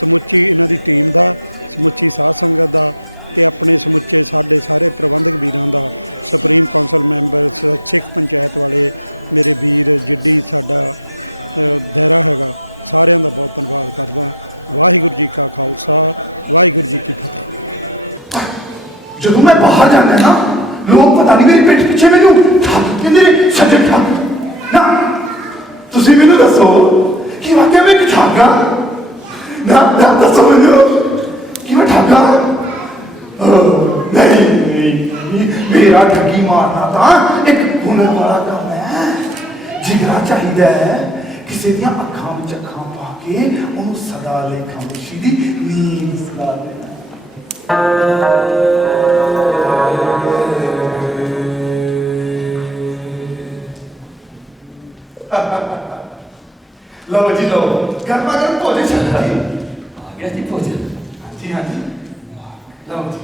ਸਮੁੱਚੀ ਇਹਨਾਂ ਦੀ ਟੀਮ ਦਾ, ਸਮੁੱਚੀ ਸਾਧ ਸੰਗਤ ਦਾ ਤੇ ਆਪਣੇ ਸਮੁੱਚੇ ਸਾਡੇ ਸਾਰੇ ਪ੍ਰਬੰਧਕ ਵੀਰਾਂ ਦਾ, ਸੁਪਰੀਮ ਕੌਂਸਲ ਮੈਂਬਰ, ਸਿੱਖ ਪੰਚਾਇਤ ਵਾਲੇ ਮੇਰੇ ਵੀਰ, ਜਿੱਡੀ ਸਾਡਾ ਦਾਇਰਾ ਹੈਗਾ, ਸਾਰਿਆਂ ਦਾ ਬਹੁਤ ਧੰਨਵਾਦ ਕਰਦਾ। ਵਾਹਿਗੁਰੂ ਜੀ ਕਾ ਖਾਲਸਾ, ਵਾਹਿਗੁਰੂ ਜੀ ਕੀ ਫਤਿਹ। ਜਦੋਂ ਮੈਂ ਬਾਹਰ ਜਾਂਦਾ ਨਾ, ਲੋਕ ਪਤਾ ਨਹੀਂ ਮੇਰੀ ਪਿੱਠ ਪਿੱਛੇ ਮੈਨੂੰ ਕਹਿੰਦੇ ਨੇ ਸੱਜਣ ਠੱਗ ਨਾ। ਤੁਸੀਂ ਮੈਨੂੰ ਦੱਸੋ ਕਿ ਵਾਕਿਆ ਮੈਂ ਇੱਕ ਠੱਗ ਆ? ਨਾ ਦੱਸੋ ਮੈਨੂੰ ਕਿ ਮੈਂ ਠੱਗ ਆ? ਨਹੀਂ, ਮੇਰਾ ਠੱਗੀ ਮਾਰਨਾ ਤਾਂ ਇੱਕ ਹੁਨਰ ਵਾਲਾ ਕੰਮ ਹੈ। ਜਿਗਰਾ ਚਾਹੀਦਾ ਹੈ ਕਿਸੇ ਦੀਆਂ ਅੱਖਾਂ ਵਿੱਚ ਅੱਖਾਂ ਪਾ ਕੇ ਉਹਨੂੰ ਸਦਾ ਲਈ ਖਾਮੋਸ਼ੀ ਦੀ ਨੀਂਦ ਸੁਲਾ ਦੇਣਾ। ਲਓ ਜੀ ਲਓ, ਗਰਮਾ ਗਰਮ ਭੋਜਨ ਛਕਾ ਜੀ। ਆ ਗਿਆ ਜੀ ਭੋਜਨ। ਹਾਂਜੀ ਹਾਂਜੀ, ਲਓ ਜੀ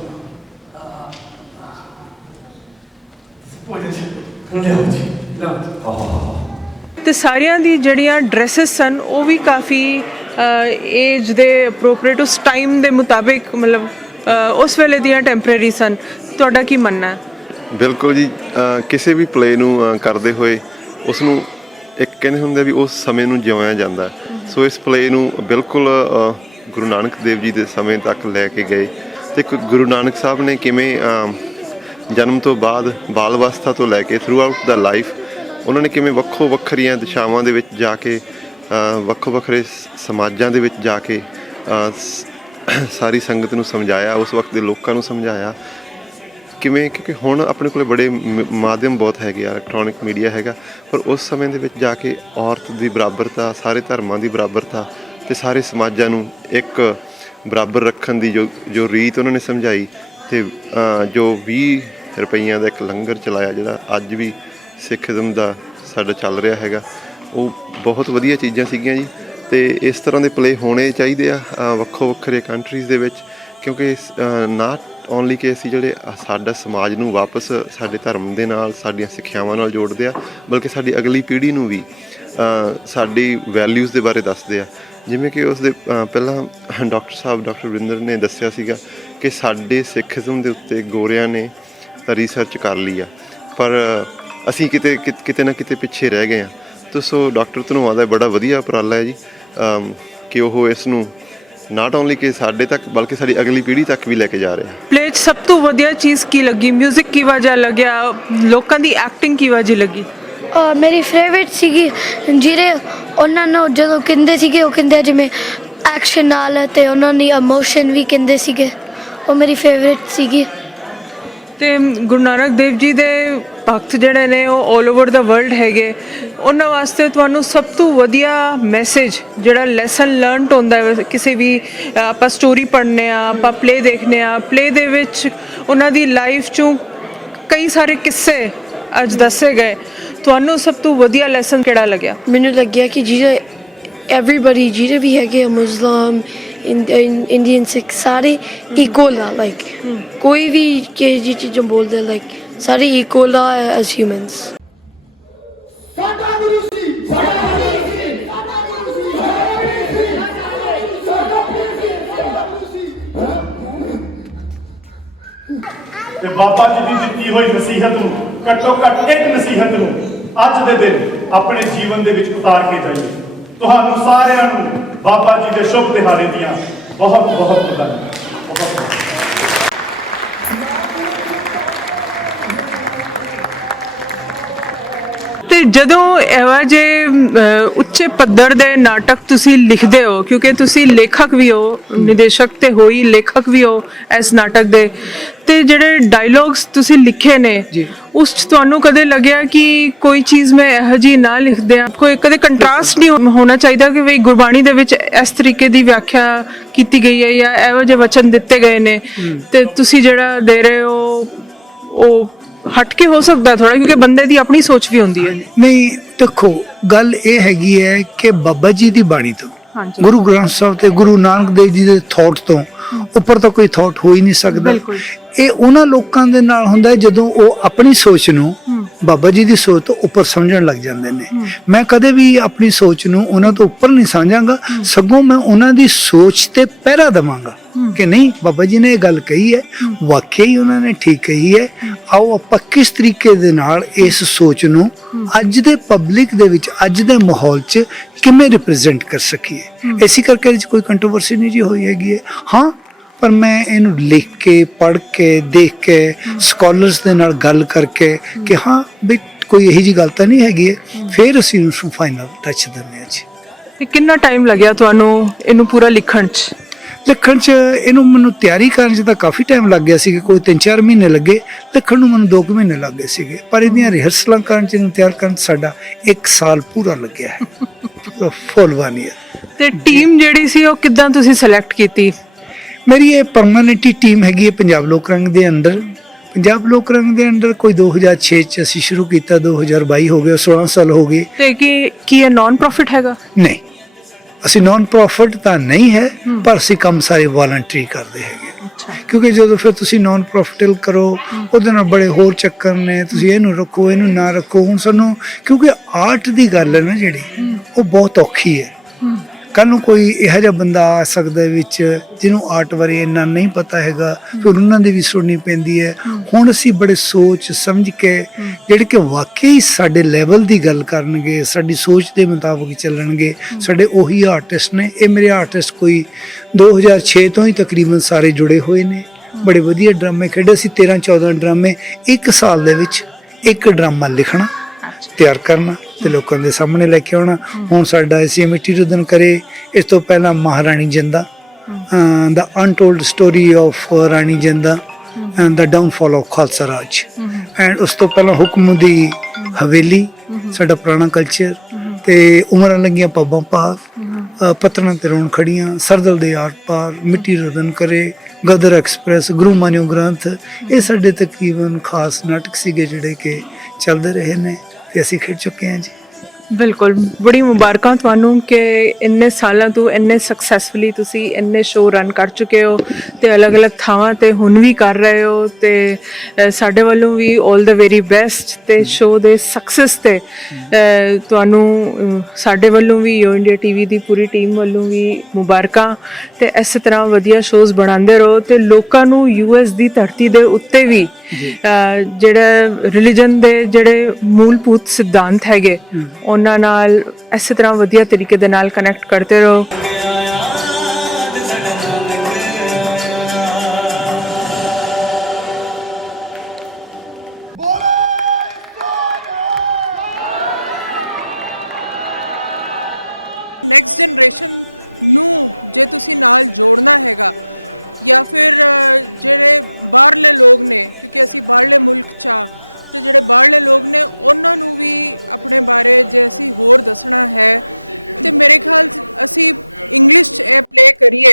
ਭੋਜਨ ਛਕੋ। ਲਿਆਓ ਜੀ, ਲਓ ਜੀ। ਤੇ ਸਾਰਿਆਂ ਦੀ ਜਿਹੜੀਆਂ ਡਰੈਸਸ ਸਨ ਉਹ ਵੀ ਕਾਫੀ ਏਜ ਦੇ ਅਪਰੋਪਰੀਏਟ ਉਸ ਟਾਈਮ ਦੇ ਮੁਤਾਬਿਕ, ਮਤਲਬ ਉਸ ਵੇਲੇ ਦੀਆਂ ਟੈਂਪਰੇਰੀ ਸਨ। ਤੁਹਾਡਾ ਕੀ ਮੰਨਣਾ ਹੈ? ਬਿਲਕੁਲ ਜੀ, ਕਿਸੇ ਵੀ ਪਲੇ ਨੂੰ ਕਰਦੇ ਹੋਏ ਉਸ ਨੂੰ ਇੱਕ ਕਹਿੰਦੇ ਹੁੰਦੇ ਵੀ ਉਸ ਸਮੇਂ ਨੂੰ ਜਿਉਇਆ ਜਾਂਦਾ। ਸੋ ਇਸ ਪਲੇ ਨੂੰ ਬਿਲਕੁਲ ਗੁਰੂ ਨਾਨਕ ਦੇਵ ਜੀ ਦੇ ਸਮੇਂ ਤੱਕ ਲੈ ਕੇ ਗਏ ਤੇ ਗੁਰੂ ਨਾਨਕ ਸਾਹਿਬ ਨੇ ਕਿਵੇਂ ਜਨਮ ਤੋਂ ਬਾਅਦ ਬਾਲ ਅਵਸਥਾ ਤੋਂ ਲੈ ਕੇ ਥਰੂ ਆਊਟ ਦਾ ਲਾਈਫ ਉਹਨਾਂ ਨੇ ਕਿਵੇਂ ਵੱਖੋ ਵੱਖਰੀਆਂ ਦਿਸ਼ਾਵਾਂ ਦੇ ਵਿੱਚ ਜਾ ਕੇ ਵੱਖੋ ਵੱਖਰੇ ਸਮਾਜਾਂ ਦੇ ਵਿੱਚ ਜਾ ਕੇ ਸਾਰੀ ਸੰਗਤ ਨੂੰ ਸਮਝਾਇਆ, ਉਸ ਵਕਤ ਦੇ ਲੋਕਾਂ ਨੂੰ ਸਮਝਾਇਆ ਕਿਵੇਂ, ਕਿਉਂਕਿ ਹੁਣ ਆਪਣੇ ਕੋਲ ਬੜੇ ਮਾਧਿਅਮ ਬਹੁਤ ਹੈਗੇ ਆ, ਇਲੈਕਟ੍ਰੋਨਿਕ ਮੀਡੀਆ ਹੈਗਾ, ਪਰ ਉਸ ਸਮੇਂ ਦੇ ਵਿੱਚ ਜਾ ਕੇ ਔਰਤ ਦੀ ਬਰਾਬਰਤਾ, ਸਾਰੇ ਧਰਮਾਂ ਦੀ ਬਰਾਬਰਤਾ ਤੇ ਸਾਰੇ ਸਮਾਜਾਂ ਨੂੰ ਇੱਕ ਬਰਾਬਰ ਰੱਖਣ ਦੀ ਜੋ ਰੀਤ ਉਹਨਾਂ ਨੇ ਸਮਝਾਈ ਤੇ ਜੋ 20 ਰੁਪਈਆਂ ਦਾ ਇੱਕ ਲੰਗਰ ਚਲਾਇਆ ਜਿਹੜਾ ਅੱਜ ਵੀ ਸਿੱਖਜ਼ਮ ਦਾ ਸਾਡਾ ਚੱਲ ਰਿਹਾ ਹੈਗਾ, ਉਹ ਬਹੁਤ ਵਧੀਆ ਚੀਜ਼ਾਂ ਸੀਗੀਆਂ ਜੀ। ਤੇ ਇਸ ਤਰ੍ਹਾਂ ਦੇ ਪਲੇ ਹੋਣੇ ਚਾਹੀਦੇ ਆ ਵੱਖੋ ਵੱਖਰੇ ਕੰਟਰੀਜ਼ ਦੇ ਵਿੱਚ, ਕਿਉਂਕਿ ਨਾਟ ਓਨਲੀ ਕਿ ਅਸੀਂ ਜਿਹੜੇ ਸਾਡਾ ਸਮਾਜ ਨੂੰ ਵਾਪਸ ਸਾਡੇ ਧਰਮ ਦੇ ਨਾਲ, ਸਾਡੀਆਂ ਸਿੱਖਿਆਵਾਂ ਨਾਲ ਜੋੜਦੇ ਆ, ਬਲਕਿ ਸਾਡੀ ਅਗਲੀ ਪੀੜ੍ਹੀ ਨੂੰ ਵੀ ਸਾਡੀ ਵੈਲਿਊਜ਼ ਦੇ ਬਾਰੇ ਦੱਸਦੇ ਆ। ਜਿਵੇਂ ਕਿ ਉਸ ਦੇ ਪਹਿਲਾਂ ਡਾਕਟਰ ਵਰਿੰਦਰ ਨੇ ਦੱਸਿਆ ਸੀਗਾ ਕਿ ਸਾਡੇ ਸਿੱਖਜ਼ਮ ਦੇ ਉੱਤੇ ਗੋਰਿਆਂ ਨੇ ਰਿਸਰਚ ਕਰ ਲਈ ਆ, ਪਰ ਅਸੀਂ ਕਿਤੇ ਨਾ ਕਿਤੇ ਪਿੱਛੇ ਰਹਿ ਗਏ ਹਾਂ। ਸੋ ਡਾਕਟਰ ਧਨੋਆ ਦਾ ਬੜਾ ਵਧੀਆ ਉਪਰਾਲਾ ਹੈ ਜੀ ਕਿ ਉਹ ਇਸ ਨੂੰ ਨਾਟ ਓਨਲੀ ਕਿ ਸਾਡੇ ਤੱਕ ਬਲਕਿ ਸਾਡੀ ਅਗਲੀ ਪੀੜ੍ਹੀ ਤੱਕ ਵੀ ਲੈ ਕੇ ਜਾ ਰਿਹਾ। ਪਲੇ 'ਚ ਸਭ ਤੋਂ ਵਧੀਆ ਚੀਜ਼ ਕੀ ਲੱਗੀ? ਮਿਊਜ਼ਿਕ ਕੀ ਵਜ੍ਹਾ ਲੱਗਿਆ? ਲੋਕਾਂ ਦੀ ਐਕਟਿੰਗ ਕੀ ਵਜ੍ਹਾ ਲੱਗੀ? ਮੇਰੀ ਫੇਵਰੇਟ ਸੀਗੀ ਜਿਹੜੇ ਉਹਨਾਂ ਨੂੰ ਜਦੋਂ ਕਹਿੰਦੇ ਸੀਗੇ, ਉਹ ਕਹਿੰਦੇ ਜਿਵੇਂ ਐਕਸ਼ਨ ਨਾਲ ਤੇ ਉਹਨਾਂ ਦੀ ਇਮੋਸ਼ਨ ਵੀ ਕਹਿੰਦੇ ਸੀਗੇ, ਉਹ ਮੇਰੀ ਫੇਵਰੇਟ ਸੀਗੀ। ਤੇ ਗੁਰੂ ਨਾਨਕ ਦੇਵ ਜੀ ਦੇ ਭਗਤ ਜਿਹੜੇ ਨੇ ਉਹ ਆਲ ਓਵਰ ਦਾ ਵਰਲਡ ਹੈਗੇ, ਉਹਨਾਂ ਵਾਸਤੇ ਤੁਹਾਨੂੰ ਸਭ ਤੋਂ ਵਧੀਆ ਮੈਸੇਜ ਜਿਹੜਾ ਲੈਸਨ ਲਰਨਡ ਹੁੰਦਾ ਹੈ ਕਿਸੇ ਵੀ, ਆਪਾਂ ਸਟੋਰੀ ਪੜ੍ਹਨੇ ਆ, ਆਪਾਂ ਪਲੇ ਦੇਖਦੇ ਆ, ਪਲੇ ਦੇ ਵਿੱਚ ਉਹਨਾਂ ਦੀ ਲਾਈਫ 'ਚੋਂ ਕਈ ਸਾਰੇ ਕਿੱਸੇ ਅੱਜ ਦੱਸੇ ਗਏ, ਤੁਹਾਨੂੰ ਸਭ ਤੋਂ ਵਧੀਆ ਲੈਸਨ ਕਿਹੜਾ ਲੱਗਿਆ? ਮੈਨੂੰ ਲੱਗਿਆ ਕਿ ਜਿਹੜੇ ਐਵਰੀਬਾਡੀ ਜਿਹੜੇ ਵੀ ਹੈਗੇ ਮੁਸਲਿਮ ਇੰਡੀਅਨ ਸਿੱਖ ਸਾਰੇ ਇਕੁਅਲ ਆ, ਲਾਈਕ ਕੋਈ ਵੀ ਕਿਸੇ ਜੀ ਚੀਜ਼ਾਂ ਬੋਲਦੇ, ਲਾਈਕ ਸਾਰੇ ਇਕੁਅਲ ਆ ਐਜ਼ ਹਿਊਮਨਸ। ਸਾਡਾ ਗੁਰੂ ਸੀ, ਸਾਡਾ ਗੁਰੂ ਸੀ, ਸਾਡਾ ਗੁਰੂ ਸੀ, ਸਾਡਾ ਪੀਰ ਸੀ, ਸਾਡਾ ਪੀਰ ਸੀ, ਸਾਡਾ ਗੁਰੂ ਸੀ। ਤੇ ਬਾਬਾ ਜੀ ਦੀ ਦਿੱਤੀ ਹੋਈ ਨਸੀਹਤ ਨੂੰ, ਘੱਟੋ ਘੱਟ ਇੱਕ ਨਸੀਹਤ ਨੂੰ ਅੱਜ ਦੇ ਦਿਨ ਆਪਣੇ ਜੀਵਨ ਦੇ ਵਿੱਚ ਉਤਾਰ ਕੇ ਜਾਈਏ। ਤੁਹਾਨੂੰ ਸਾਰਿਆਂ ਨੂੰ ਬਾਬਾ ਜੀ ਦੇ ਸ਼ੁਭ ਦਿਹਾੜੇ ਦੀਆਂ ਬਹੁਤ ਬਹੁਤ ਵਧਾਈਆਂ। ਤੇ ਜਦੋਂ ਇਹੋ ਜਿਹੇ ਉੱਚੇ ਪੱਧਰ ਦੇ ਨਾਟਕ ਤੁਸੀਂ ਲਿਖਦੇ ਹੋ, ਕਿਉਂਕਿ ਤੁਸੀਂ ਲੇਖਕ ਵੀ ਹੋ, ਨਿਰਦੇਸ਼ਕ ਤੇ ਹੋਈ ਲੇਖਕ ਵੀ ਹੋ ਇਸ ਨਾਟਕ ਦੇ, ਤੇ ਜਿਹੜੇ ਡਾਇਲੌਗਸ ਤੁਸੀਂ ਲਿਖੇ ਨੇ ਉਸ 'ਚ ਤੁਹਾਨੂੰ ਕਦੇ ਲੱਗਿਆ ਕਿ ਕੋਈ ਚੀਜ਼ ਮੈਂ ਇਹੋ ਜਿਹੀ ਨਾ ਲਿਖਦੇ ਆ? ਕੋਈ ਕਦੇ ਕੰਟਰਾਸਟ ਨਹੀਂ ਹੋਣਾ ਚਾਹੀਦਾ ਕਿ ਵੀ ਗੁਰਬਾਣੀ ਦੇ ਵਿੱਚ ਇਸ ਤਰੀਕੇ ਦੀ ਵਿਆਖਿਆ ਕੀਤੀ ਗਈ ਹੈ ਜਾਂ ਇਹੋ ਜਿਹੇ ਵਚਨ ਦਿੱਤੇ ਗਏ ਨੇ ਤੇ ਤੁਸੀਂ ਜਿਹੜਾ ਦੇ ਰਹੇ ਹੋ ਉਹ ਹਟ ਕੇ ਹੋ ਸਕਦਾ ਥੋੜਾ, ਕਿਉਂਕਿ ਬੰਦੇ ਦੀ ਆਪਣੀ ਸੋਚ ਵੀ ਹੁੰਦੀ ਹੈ। ਨਹੀਂ ਦੇਖੋ, ਗੱਲ ਇਹ ਹੈਗੀ ਹੈ ਕਿ ਬਾਬਾ ਜੀ ਦੀ ਬਾਣੀ ਤੋਂ, ਗੁਰੂ ਗ੍ਰੰਥ ਸਾਹਿਬ ਤੇ ਗੁਰੂ ਨਾਨਕ ਦੇਵ ਜੀ ਦੇ ਥਾਟ ਤੋਂ ਉੱਪਰ ਤਾਂ ਕੋਈ ਥਾਟ ਹੋ ਹੀ ਨਹੀਂ ਸਕਦਾ। ਇਹ ਉਹਨਾਂ ਲੋਕਾਂ ਦੇ ਨਾਲ ਹੁੰਦਾ ਹੈ ਜਦੋਂ ਉਹ ਆਪਣੀ ਸੋਚ ਨੂੰ ਬਾਬਾ ਜੀ ਦੀ ਸੋਚ ਤੋਂ ਉੱਪਰ ਸਮਝਣ ਲੱਗ ਜਾਂਦੇ ਨੇ। ਮੈਂ ਕਦੇ ਵੀ ਆਪਣੀ ਸੋਚ ਨੂੰ ਉਹਨਾਂ ਤੋਂ ਉੱਪਰ ਨਹੀਂ ਸਮਝਾਂਗਾ, ਸਗੋਂ ਮੈਂ ਉਹਨਾਂ ਦੀ ਸੋਚ ਤੇ ਪਹਿਰਾ ਦੇਵਾਂਗਾ ਕਿ ਨਹੀਂ, ਬਾਬਾ ਜੀ ਨੇ ਇਹ ਗੱਲ ਕਹੀ ਹੈ, ਵਾਕਿਆ ਹੀ ਉਹਨਾਂ ਨੇ ਠੀਕ ਕਹੀ ਹੈ। ਆਓ ਆਪਾਂ ਕਿਸ ਤਰੀਕੇ ਦੇ ਨਾਲ ਇਸ ਸੋਚ ਨੂੰ ਅੱਜ ਦੇ ਪਬਲਿਕ ਦੇ ਵਿੱਚ, ਅੱਜ ਦੇ ਮਾਹੌਲ 'ਚ ਕਿਵੇਂ ਰਿਪਰੈਜ਼ੈਂਟ ਕਰ ਸਕੀਏ। ਇਸੇ ਕਰਕੇ ਇਹਦੇ 'ਚ ਕੋਈ ਕੰਟਰੋਵਰਸੀ ਨਹੀਂ ਜੀ ਹੋਈ ਹੈਗੀ ਹੈ। ਹਾਂ, ਪਰ ਮੈਂ ਇਹਨੂੰ ਲਿਖ ਕੇ, ਪੜ੍ਹ ਕੇ, ਦੇਖ ਕੇ, ਸਕਾਲਰਸ ਦੇ ਨਾਲ ਗੱਲ ਕਰਕੇ ਕਿ ਹਾਂ ਵੀ ਕੋਈ ਇਹੋ ਜਿਹੀ ਗੱਲ ਤਾਂ ਨਹੀਂ ਹੈਗੀ ਹੈ, ਫਿਰ ਅਸੀਂ ਉਸਨੂੰ ਫਾਈਨਲ ਟੱਚ ਦਿੰਦੇ ਹਾਂ ਜੀ। ਤੇ ਕਿੰਨਾ ਟਾਈਮ ਲੱਗਿਆ ਤੁਹਾਨੂੰ ਇਹਨੂੰ ਪੂਰਾ ਲਿਖਣ 'ਚ? ਇਹਨੂੰ ਮੈਨੂੰ ਤਿਆਰੀ ਕਰਨ 'ਚ ਤਾਂ ਕਾਫੀ ਟਾਈਮ ਲੱਗ ਗਿਆ ਸੀ, ਕੋਈ 3-4 ਮਹੀਨੇ ਲੱਗੇ। ਲਿਖਣ ਨੂੰ ਮੈਨੂੰ 2 ਮਹੀਨੇ ਲੱਗ ਗਏ ਸੀਗੇ, ਪਰ ਇਹਦੀਆਂ ਰਿਹਰਸਲਾਂ ਕਰਨ 'ਚ, ਇਹਨੂੰ ਤਿਆਰ ਕਰਨ 'ਚ ਸਾਡਾ 1 ਸਾਲ ਪੂਰਾ ਲੱਗਿਆ ਹੈ। ਫੁੱਲ 1 ਈਅਰ। ਤੇ ਟੀਮ ਜਿਹੜੀ ਸੀ ਉਹ ਕਿੱਦਾਂ ਤੁਸੀਂ ਸਿਲੈਕਟ ਕੀਤੀ? ਮੇਰੀ ਇਹ ਪਰਮਾਨੈਂਟ ਟੀਮ ਹੈਗੀ ਹੈ ਪੰਜਾਬ ਲੋਕ ਰੰਗ ਦੇ ਅੰਦਰ। ਪੰਜਾਬ ਲੋਕ ਰੰਗ ਦੇ ਅੰਡਰ ਕੋਈ 2006 ਚ ਅਸੀਂ ਸ਼ੁਰੂ ਕੀਤਾ, 2022 ਹੋ ਗਏ, 16 ਸਾਲ ਹੋ ਗਏ। ਤੇ ਕੀ ਇਹ ਨਾਨ ਪ੍ਰੋਫਿਟ ਹੈਗਾ? ਨਹੀਂ, ਅਸੀਂ ਨਾਨ ਪ੍ਰੋਫਿਟ ਤਾਂ ਨਹੀਂ ਹੈ, ਪਰ ਅਸੀਂ ਕੰਮ ਸਾਰੇ ਵੋਲੰਟਰੀ ਕਰਦੇ ਹੈਗੇ। ਕਿਉਂਕਿ ਜਦੋਂ ਫਿਰ ਤੁਸੀਂ ਨਾਨ ਪ੍ਰੋਫਿਟਲ ਕਰੋ ਉਹਦੇ ਨਾਲ ਬੜੇ ਹੋਰ ਚੱਕਰ ਨੇ, ਤੁਸੀਂ ਇਹਨੂੰ ਰੱਖੋ ਇਹਨੂੰ ਨਾ ਰੱਖੋ। ਹੁਣ ਸਾਨੂੰ ਕਿਉਂਕਿ ਆਰਟ ਦੀ ਗੱਲ ਹੈ ਨਾ ਜਿਹੜੀ, ਉਹ ਬਹੁਤ ਔਖੀ ਹੈ। ਕੱਲ੍ਹ ਨੂੰ ਕੋਈ ਇਹੋ ਜਿਹਾ ਬੰਦਾ ਆ ਸਕਦਾ ਵਿੱਚ ਜਿਹਨੂੰ ਆਰਟ ਬਾਰੇ ਇੰਨਾ ਨਹੀਂ ਪਤਾ ਹੈਗਾ, ਫਿਰ ਉਹਨਾਂ ਦੀ ਵੀ ਸੁਣਨੀ ਪੈਂਦੀ ਹੈ। ਹੁਣ ਅਸੀਂ ਬੜੇ ਸੋਚ ਸਮਝ ਕੇ ਜਿਹੜੇ ਕਿ ਵਾਕਈ ਸਾਡੇ ਲੈਵਲ ਦੀ ਗੱਲ ਕਰਨਗੇ, ਸਾਡੀ ਸੋਚ ਦੇ ਮੁਤਾਬਕ ਚੱਲਣਗੇ, ਸਾਡੇ ਉਹੀ ਆਰਟਿਸਟ ਨੇ। ਇਹ ਮੇਰੇ ਆਰਟਿਸਟ ਕੋਈ 2006 ਤੋਂ ਹੀ ਤਕਰੀਬਨ ਸਾਰੇ ਜੁੜੇ ਹੋਏ ਨੇ। ਬੜੇ ਵਧੀਆ ਡਰਾਮੇ ਖੇਡੇ ਸੀ, 13-14 ਡਰਾਮੇ। ਇੱਕ ਸਾਲ ਦੇ ਵਿੱਚ ਇੱਕ ਡਰਾਮਾ ਲਿਖਣਾ, ਤਿਆਰ ਕਰਨਾ ਤੇ ਲੋਕਾਂ ਦੇ ਸਾਹਮਣੇ ਲੈ ਕੇ ਆਉਣਾ। ਹੁਣ ਸਾਡਾ ਅਸੀਂ ਮਿੱਟੀ ਰੁਦਨ ਕਰੇ, ਇਸ ਤੋਂ ਪਹਿਲਾਂ Maharani Jindan, the untold story of Rani Jindan and the downfall of Khalsa Raj, and ਉਸ ਤੋਂ ਪਹਿਲਾਂ ਹੁਕਮ ਦੀ ਹਵੇਲੀ, ਸਾਡਾ ਪੁਰਾਣਾ ਕਲਚਰ, ਤੇ ਉਮਰਾਂ ਲੱਗੀਆਂ ਪੱਬਾਂ ਪਾਰ, ਪਤਰਾਂ ਤੇ ਰੋਣ ਖੜੀਆਂ, ਸਰਦਲ ਦੇ ਆਰ ਪਾਰ, ਮਿੱਟੀ ਰੁਦਨ ਕਰੇ, ਗਦਰ ਐਕਸਪ੍ਰੈਸ, ਗੁਰੂ ਮਾਨਿਓ ਗ੍ਰੰਥ। ਇਹ ਸਾਡੇ ਤਕਰੀਬਨ ਖਾਸ ਨਾਟਕ ਸੀਗੇ ਜਿਹੜੇ ਕਿ ਚੱਲਦੇ ਰਹੇ ਨੇ ਤੇ ਅਸੀਂ ਖੇਡ ਚੁੱਕੇ ਹਾਂ ਜੀ। ਬਿਲਕੁਲ, ਬੜੀ ਮੁਬਾਰਕਾਂ ਤੁਹਾਨੂੰ ਕਿ ਇੰਨੇ ਸਾਲਾਂ ਤੋਂ ਇੰਨੇ ਸਕਸੈਸਫੁਲੀ ਤੁਸੀਂ ਇੰਨੇ ਸ਼ੋਅ ਰਨ ਕਰ ਚੁੱਕੇ ਹੋ ਤੇ ਅਲੱਗ-ਅਲੱਗ ਥਾਵਾਂ ਤੇ ਹੁਣ ਵੀ ਕਰ ਰਹੇ ਹੋ। ਤੇ ਸਾਡੇ ਵੱਲੋਂ ਵੀ 올 ਦਾ ਵੈਰੀ ਬੈਸਟ ਤੇ ਸ਼ੋਅ ਦੇ ਸਕਸੈਸ ਤੇ ਤੁਹਾਨੂੰ ਸਾਡੇ ਵੱਲੋਂ ਵੀ ਯੋ ਇੰਡੀਆ ਟੀਵੀ ਦੀ ਪੂਰੀ ਟੀਮ ਵੱਲੋਂ ਵੀ ਮੁਬਾਰਕਾਂ। ਤੇ ਇਸੇ ਤਰ੍ਹਾਂ ਵਧੀਆ ਸ਼ੋਅਜ਼ ਬਣਾਉਂਦੇ ਰਹੋ ਤੇ ਲੋਕਾਂ ਨੂੰ ਯੂਐਸ ਦੀ ਧਰਤੀ ਦੇ ਉੱਤੇ ਵੀ ਜਿਹੜਾ ਰਿਲੀਜਨ ਦੇ ਜਿਹੜੇ ਮੂਲਭੂਤ ਸਿਧਾਂਤ ਹੈਗੇ ਉਹਨਾਂ ਨਾਲ ਇਸੇ ਤਰ੍ਹਾਂ ਵਧੀਆ ਤਰੀਕੇ ਦੇ ਨਾਲ ਕਨੈਕਟ ਕਰਦੇ ਰਹੋ। ਨੈਕਸਟ ਜਨਰੇਸ਼ਨ ਨੂੰ ਜੇ ਤੁਸੀਂ ਨਾਲ ਜੋੜਨਾ ਹੈਗਾ ਜਾਂ ਫਿਰ ਜਿਹੜੇ ਬਾਹਰਲੇ ਲੋਕ ਨੇ, ਕਿਉਂਕਿ ਅਸੀਂ ਬਾਹਰਲੇ ਮੁਲਕ 'ਚ ਆ ਤੇ ਜਿਹੜੇ ਬਾਹਰਲੇ ਲੋਕ ਨੇ ਉਹਨਾਂ ਨੂੰ ਵੀ ਆਪਣੇ ਬਾਰੇ ਜੇ ਅਸੀਂ ਹੋਰ ਦੱਸਣਾ ਹੈ ਤੇ ਮੇਰੇ ਖਿਆਲ ਅਸੀਂ ਇੰਗਲਿਸ਼ 'ਚ ਇਹ ਪਲੇ ਕਰੀਏ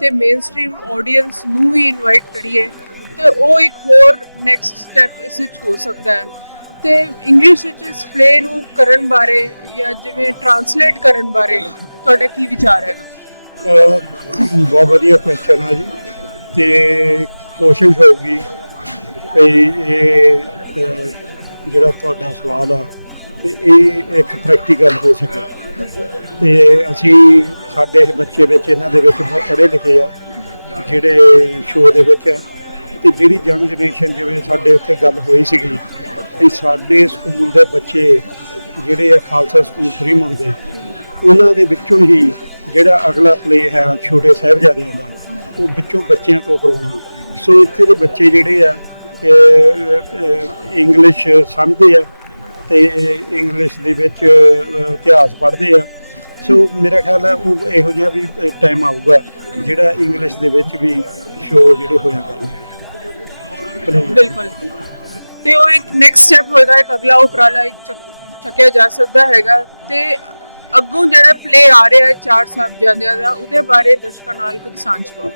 ਤੇ ਮੇਨ ਸਟ੍ਰੀਮ ਆਡੀਅנס ਨੂੰ ਵੀ ਇਨਵਾਈਟ ਕਰੀਏ ਤੇ ਉਹ ਇੱਕ ਹੋਰ ਨੈਕਸਟ ਸਟੈਪ ਇਸ ਵਿੱਚ ਹੋ ਸਕਦਾ ਹੈ। ਤੇ ਇੰਗਲਿਸ਼ ਵਿੱਚ ਇਸ ਪਲੇ ਨੂੰ ਕਰਨ ਬਾਰੇ ਜਾਂ ਜਿਵੇਂ ਟਰਾਂਸਲੇਟ ਕਰਨ ਬਾਰੇ ਤੁਹਾਡਾ ਕੀ ਵਿਚਾਰ ਹੈਗਾ? ਬਹੁਤ ਵਧੀਆ ਕੁਐਸਚਨ ਹੈ ਜੀ, ਤੇ ਕੋਸ਼ਿਸ਼ ਹੋਊਗੀ ਕਿ ਇਹ ਜਿਹੜਾ ਤੁਹਾਡਾ ਸਵਾਲ ਆ ਤੇ ਇਹ ਇੱਕ ਪ੍ਰੈਕਟੀਕਲ ਹੋ ਸਕੇ। ਤੇ ਅਸੀਂ ਸਾਡੇ ਬੱਚੇ ਵਿੱਚ ਇਹਨਾਂ ਦੇ ਵਿੱਚ ਬਹੁਤ ਪੜ੍ਹੇ ਲਿਖੇ ਆ ਜਿਹੜੇ ਸ਼ੋਅ ਦੇ ਵਿੱਚ ਆ, ਤੇ ਜਿਹੜੀ ਯੰਗ ਜਨਰੇਸ਼ਨ ਜਿਵੇਂ ਸਾਡੇ ਉੱਥੇ ਗੱਲ ਹੋਈ ਸੀਗੀ ਕਿ ਸਾਡੇ ਸਕੂਲ ਦੇ ਬੱਚੇ ਜਿਹੜੇ ਆ ਖਾਲਸਾ ਸਕੂਲ ਫਰੀਮੌਂਟ ਦੇ, ਉਹਨਾਂ ਦੇ ਵਿੱਚੋਂ ਹੀ ਜਿਹੜਾ ਅਗਲਾ ਪਲੇ ਹੈ ਛੋਟੇ ਸਾਹਿਬਜ਼ਾਦਿਆਂ ਦਾ, ਉਹ ਵਿੱਚੋਂ ਬੱਚਿਆਂ ਤੋਂ ਕਰਵਾਉਣਾ। ਸੋ ਇੱਥੇ ਦੇ ਬੱਚੇ ਜਿਹੜੇ ਆ ਇੰਗਲਿਸ਼ ਸਮਝਦੇ ਆ ਤੇ ਇੰਗਲਿਸ਼ ਦੇ ਵਿੱਚ ਇਤਿਹਾਸ ਪੜ੍ਹਦੇ ਆ। ਸੋ ਮੇਰਾ ਖਿਆਲ ਹੈ ਉਹ ਇਹੋ ਜਿਹਾ ਵੀ ਟਾਈਮ ਆਊਗਾ ਜਿਹੜਾ ਇੰਗਲਿਸ਼ ਦੇ ਵਿੱਚ ਵੀ ਸ਼ੋਅ ਜਿਹੜੇ ਹੋਇਆ ਕਰਨਗੇ। ਬਿਲਕੁਲ, ਤੇ ਉਹ ਇੱਕ ਨੈਕਸਟ ਸਟੈਪ ਹੋਏਗਾ, ਇੱਕ ਅਗਲਾ ਉਪਰਾਲਾ ਇੱਕ ਚੱਕਿਆ ਜਾ ਸਕਦਾ ਹੈਗਾ। ਤੇ ਅੱਗੋਂ ਜਿਹੜਾ ਪਲੇ ਆ ਰਿਹਾ ਹੈ 4 ਸਾਹਿਬਜ਼ਾਦਿਆਂ ਦਾ, ਉਹਦੇ ਬਾਰੇ ਦਰਸ਼ਕਾਂ ਨਾਲ ਕੁਝ ਸਾਂਝ ਪਾਓ।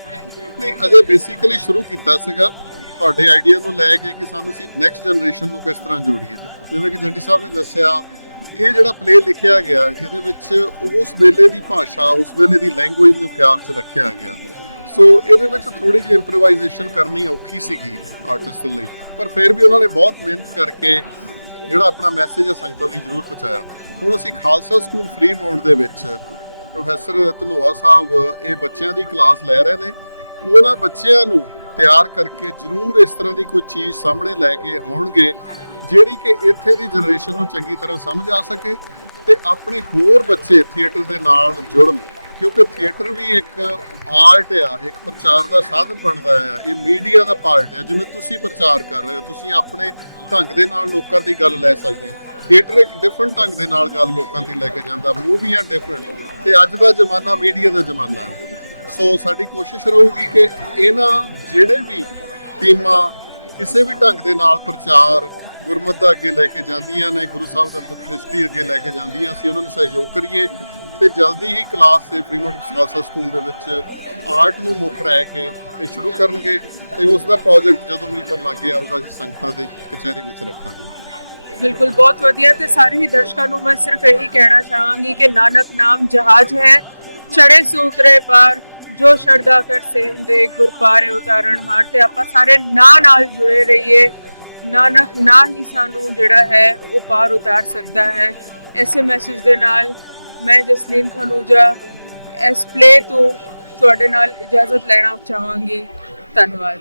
ਨਹੀਂ, ਅਜੇ ਬੇਸਿਕਲੀ ਸ਼ੁਰੂ ਕੀਤਾ ਸੀਗਾ ਤੁਹਾਡੇ ਆਈਡੀਆ ਨੂੰ ਲੈ ਕੇ ਕਿ ਸਾਨੂੰ ਅਸੀਂ ਨੈਕਸਟ ਜਨਰੇਸ਼ਨ ਨੂੰ ਕਿਸ ਤਰ੍ਹਾਂ ਜੋੜੀਏ। ਜਿਵੇਂ ਕਿ ਜੰਡੀ ਸਾਹਿਬ ਨੇ ਦੱਸਿਆ, ਇਹ ਜਿਹੜਾ ਪਲੇ ਲਿਖਿਆ ਗਿਆ ਇਹਦੇ ਵਿੱਚ ਉਸ ਵੇਲੇ ਦੀ ਭਾਸ਼ਾ, ਉਸ ਵੇਲੇ ਦੀ ਲੈਂਗੁਏਜ ਨੂੰ ਖਿਆਲ 'ਚ ਰੱਖਿਆ ਗਿਆ। ਸੋ ਇਹਦੇ ਵਿੱਚ ਥੋੜੀ ਜਿਹੀ ਇੰਪਰੋਵਾਈਜ਼ੇਸ਼ਨ ਕਰਨੀ ਔਖੀ ਸੀਗੀ ਆਰਟਿਸਟ ਲਈ, ਪਰ ਫਿਰ ਵੀ ਉਹਨਾਂ ਨੇ ਬਹੁਤ ਮਿਹਨਤ ਕਰਕੇ ਜਿਹੜਾ ਆਪਣਾ ਮੈਸੇਜ ਹੈ ਸੰਗਤਾਂ ਲਈ ਜ਼ਰੂਰ ਪਹੁੰਚਾਇਆ। ਹੁਣ ਅਸੀਂ ਖਾਲਸਾ ਸਕੂਲ ਫਰੀਮੌਂਟ ਦੇ ਵਿੱਚ ਪ੍ਰੋਫੈਸਰ ਧਨੋਆ ਸਾਹਿਬ ਇਹ ਬੱਚਿਆਂ ਦੀ ਕਲਾਸ ਲੈ ਰਹੇ ਨੇ। ਉਹਨਾਂ ਬੱਚਿਆਂ ਨੂੰ ਤਿਆਰ ਕਰਕੇ ਜ਼ਰੂਰ ਇਸ ਤਰ੍ਹਾਂ ਦੀ ਕੋਈ ਚੀਜ਼ ਸਾਹਮਣੇ ਲੈ ਕੇ ਆਉਣਗੇ ਜਿਹੜੀ ਕਿ ਇੱਥੇ ਦੀ ਜਨਰੇਸ਼ਨ ਨੂੰ ਚੰਗੀ ਤਰ੍ਹਾਂ ਸਮਝ ਆ ਸਕੇ ਤੇ ਆਪਣੇ ਹੋਰ ਬੱਚੇ ਥੀਏਟਰ ਦੇ ਨਾਲ ਜੁੜਨ, ਕਿਉਂਕਿ ਥੀਏਟਰ ਵੀ ਇੱਕ ਆਰਟ ਆ, ਇੱਕ ਪ੍ਰਚਾਰ ਦਾ ਸਾਧਨ ਬਣਦਾ ਆ, ਇਹ ਮੀਡੀਆ ਦਾ ਪਾਰਟ ਆ। ਜਿਵੇਂ ਤੁਸੀਂ ਪ੍ਰਚਾਰ ਕਰ ਰਹੇ ਹੋ, ਤੁਸੀਂ ਆਪਣੇ ਢੰਗ ਦੇ ਨਾਲ ਲੋਕਾਂ ਦੀ ਗੱਲ ਲੈ ਸਕਦੇ। ਥੀਏਟਰ ਇੱਕ ਡਿਫਰੈਂਟ ਢੰਗ ਦੇ ਨਾਲ ਗੱਲ ਲੋਕਾਂ ਦੀ ਲੈ ਕੇ ਜਾਂਦਾ, ਮੂਵੀਆਂ ਡਿਫਰੈਂਟ, ਤੇ ਅੱਜ ਦਾ ਜ਼ਮਾਨਾ ਮੀਡੀਆ ਦਾ ਜ਼ਮਾਨਾ ਹੈ। ਸੋ ਸਾਡੀ ਕੋਸ਼ਿਸ਼ ਰਹੂਗੀ ਕਿ ਇਹਨਾਂ ਜਿਹੜੇ ਵੀ ਟੀਮਾਂ ਕਿਸੇ ਵੀ ਢੰਗ ਦੇ ਨਾਲ ਪ੍ਰਚਾਰ ਗੁਰਮਤਿ ਦਾ ਅੱਗੇ ਲੈ ਕੇ ਜਾਂਦੀਆਂ ਨੇ, ਗੁਰੂ ਸਾਹਿਬ ਦਾ ਹਿਸਟਰੀ ਅੱਗੇ ਲੈ ਕੇ ਜਾਂਦੀਆਂ, ਅਸੀਂ ਉਹਨਾਂ ਨੂੰ ਸਹਿਯੋਗ ਕਰੀਏ ਤੇ ਜਲਦੀ ਹੀ ਕਲਾਸ ਤੇ ਫਰੀਮੌਂਟ ਖਾਲਸਾ ਸਕੂਲ ਦੇ ਵਿੱਚ ਆਰਟ ਨੂੰ ਮੁੱਖ ਰਹਿ ਕੇ ਇਹ ਸ਼ੁਰੂ ਕਰਨਗੇ ਤੇ ਉਸ ਦਾ ਪ੍ਰੋਜੈਕਟ ਜਦੋਂ ਵੀ ਪਰ ਲੱਗੇ ਆਊਗਾ ਅਸੀਂ ਸੰਗਤਾਂ ਦੇ ਕਚਹਿਰੀ ਵਿੱਚ ਰੱਖਾਂਗੇ। ਬਿਲਕੁਲ ਬਹੁਤ ਵਧੀਆ। ਤੇ ਸਾਰੇ ਹੀ ਦਰਸ਼ਕਾਂ ਨੂੰ ਮੈਂ ਸਿਰਫ ਇਹੀ ਕਹਿਣਾ ਚਾਹਾਂਗੀ ਕਿ ਨਾਨਕ ਨਾਮ ਜਹਾਜ਼ ਹੈ, ਚੜੇ ਸੂਤਰੇ ਪਾਰ, ਜੋ ਸ਼ਰਧਾ ਕਰ ਸੇਮ ਦੇ ਗੁਰ ਪਾਰੇ ਉਤਾਰਨ ਹਾਰ। ਤੇ ਆਪਾਂ ਸਾਰੇ ਨਾਲ ਜੁੜੇ ਰਹੀਏ। ਨਾਨਕ ਨਾ ਹੀ ਸਾਨੂੰ ਜਿਹੜਾ ਹੈ ਉਹ ਪਾਰ ਉਤਾਰ ਸਕਦਾ ਹੈ। ਐਸੇ ਮੈਸੇਜ ਦੇ ਨਾਲ ਮੈਂ ਜਸਲੀਨ ਖਨੂਜਾ ਇਸ ਪਲੇ ਤੋਂ ਤੁਹਾਡੇ ਨਾਲ ਇਜਾਜ਼ਤ ਲੈਣਾ ਚਾਹਾਂਗੀ। ਧੰਨਵਾਦ।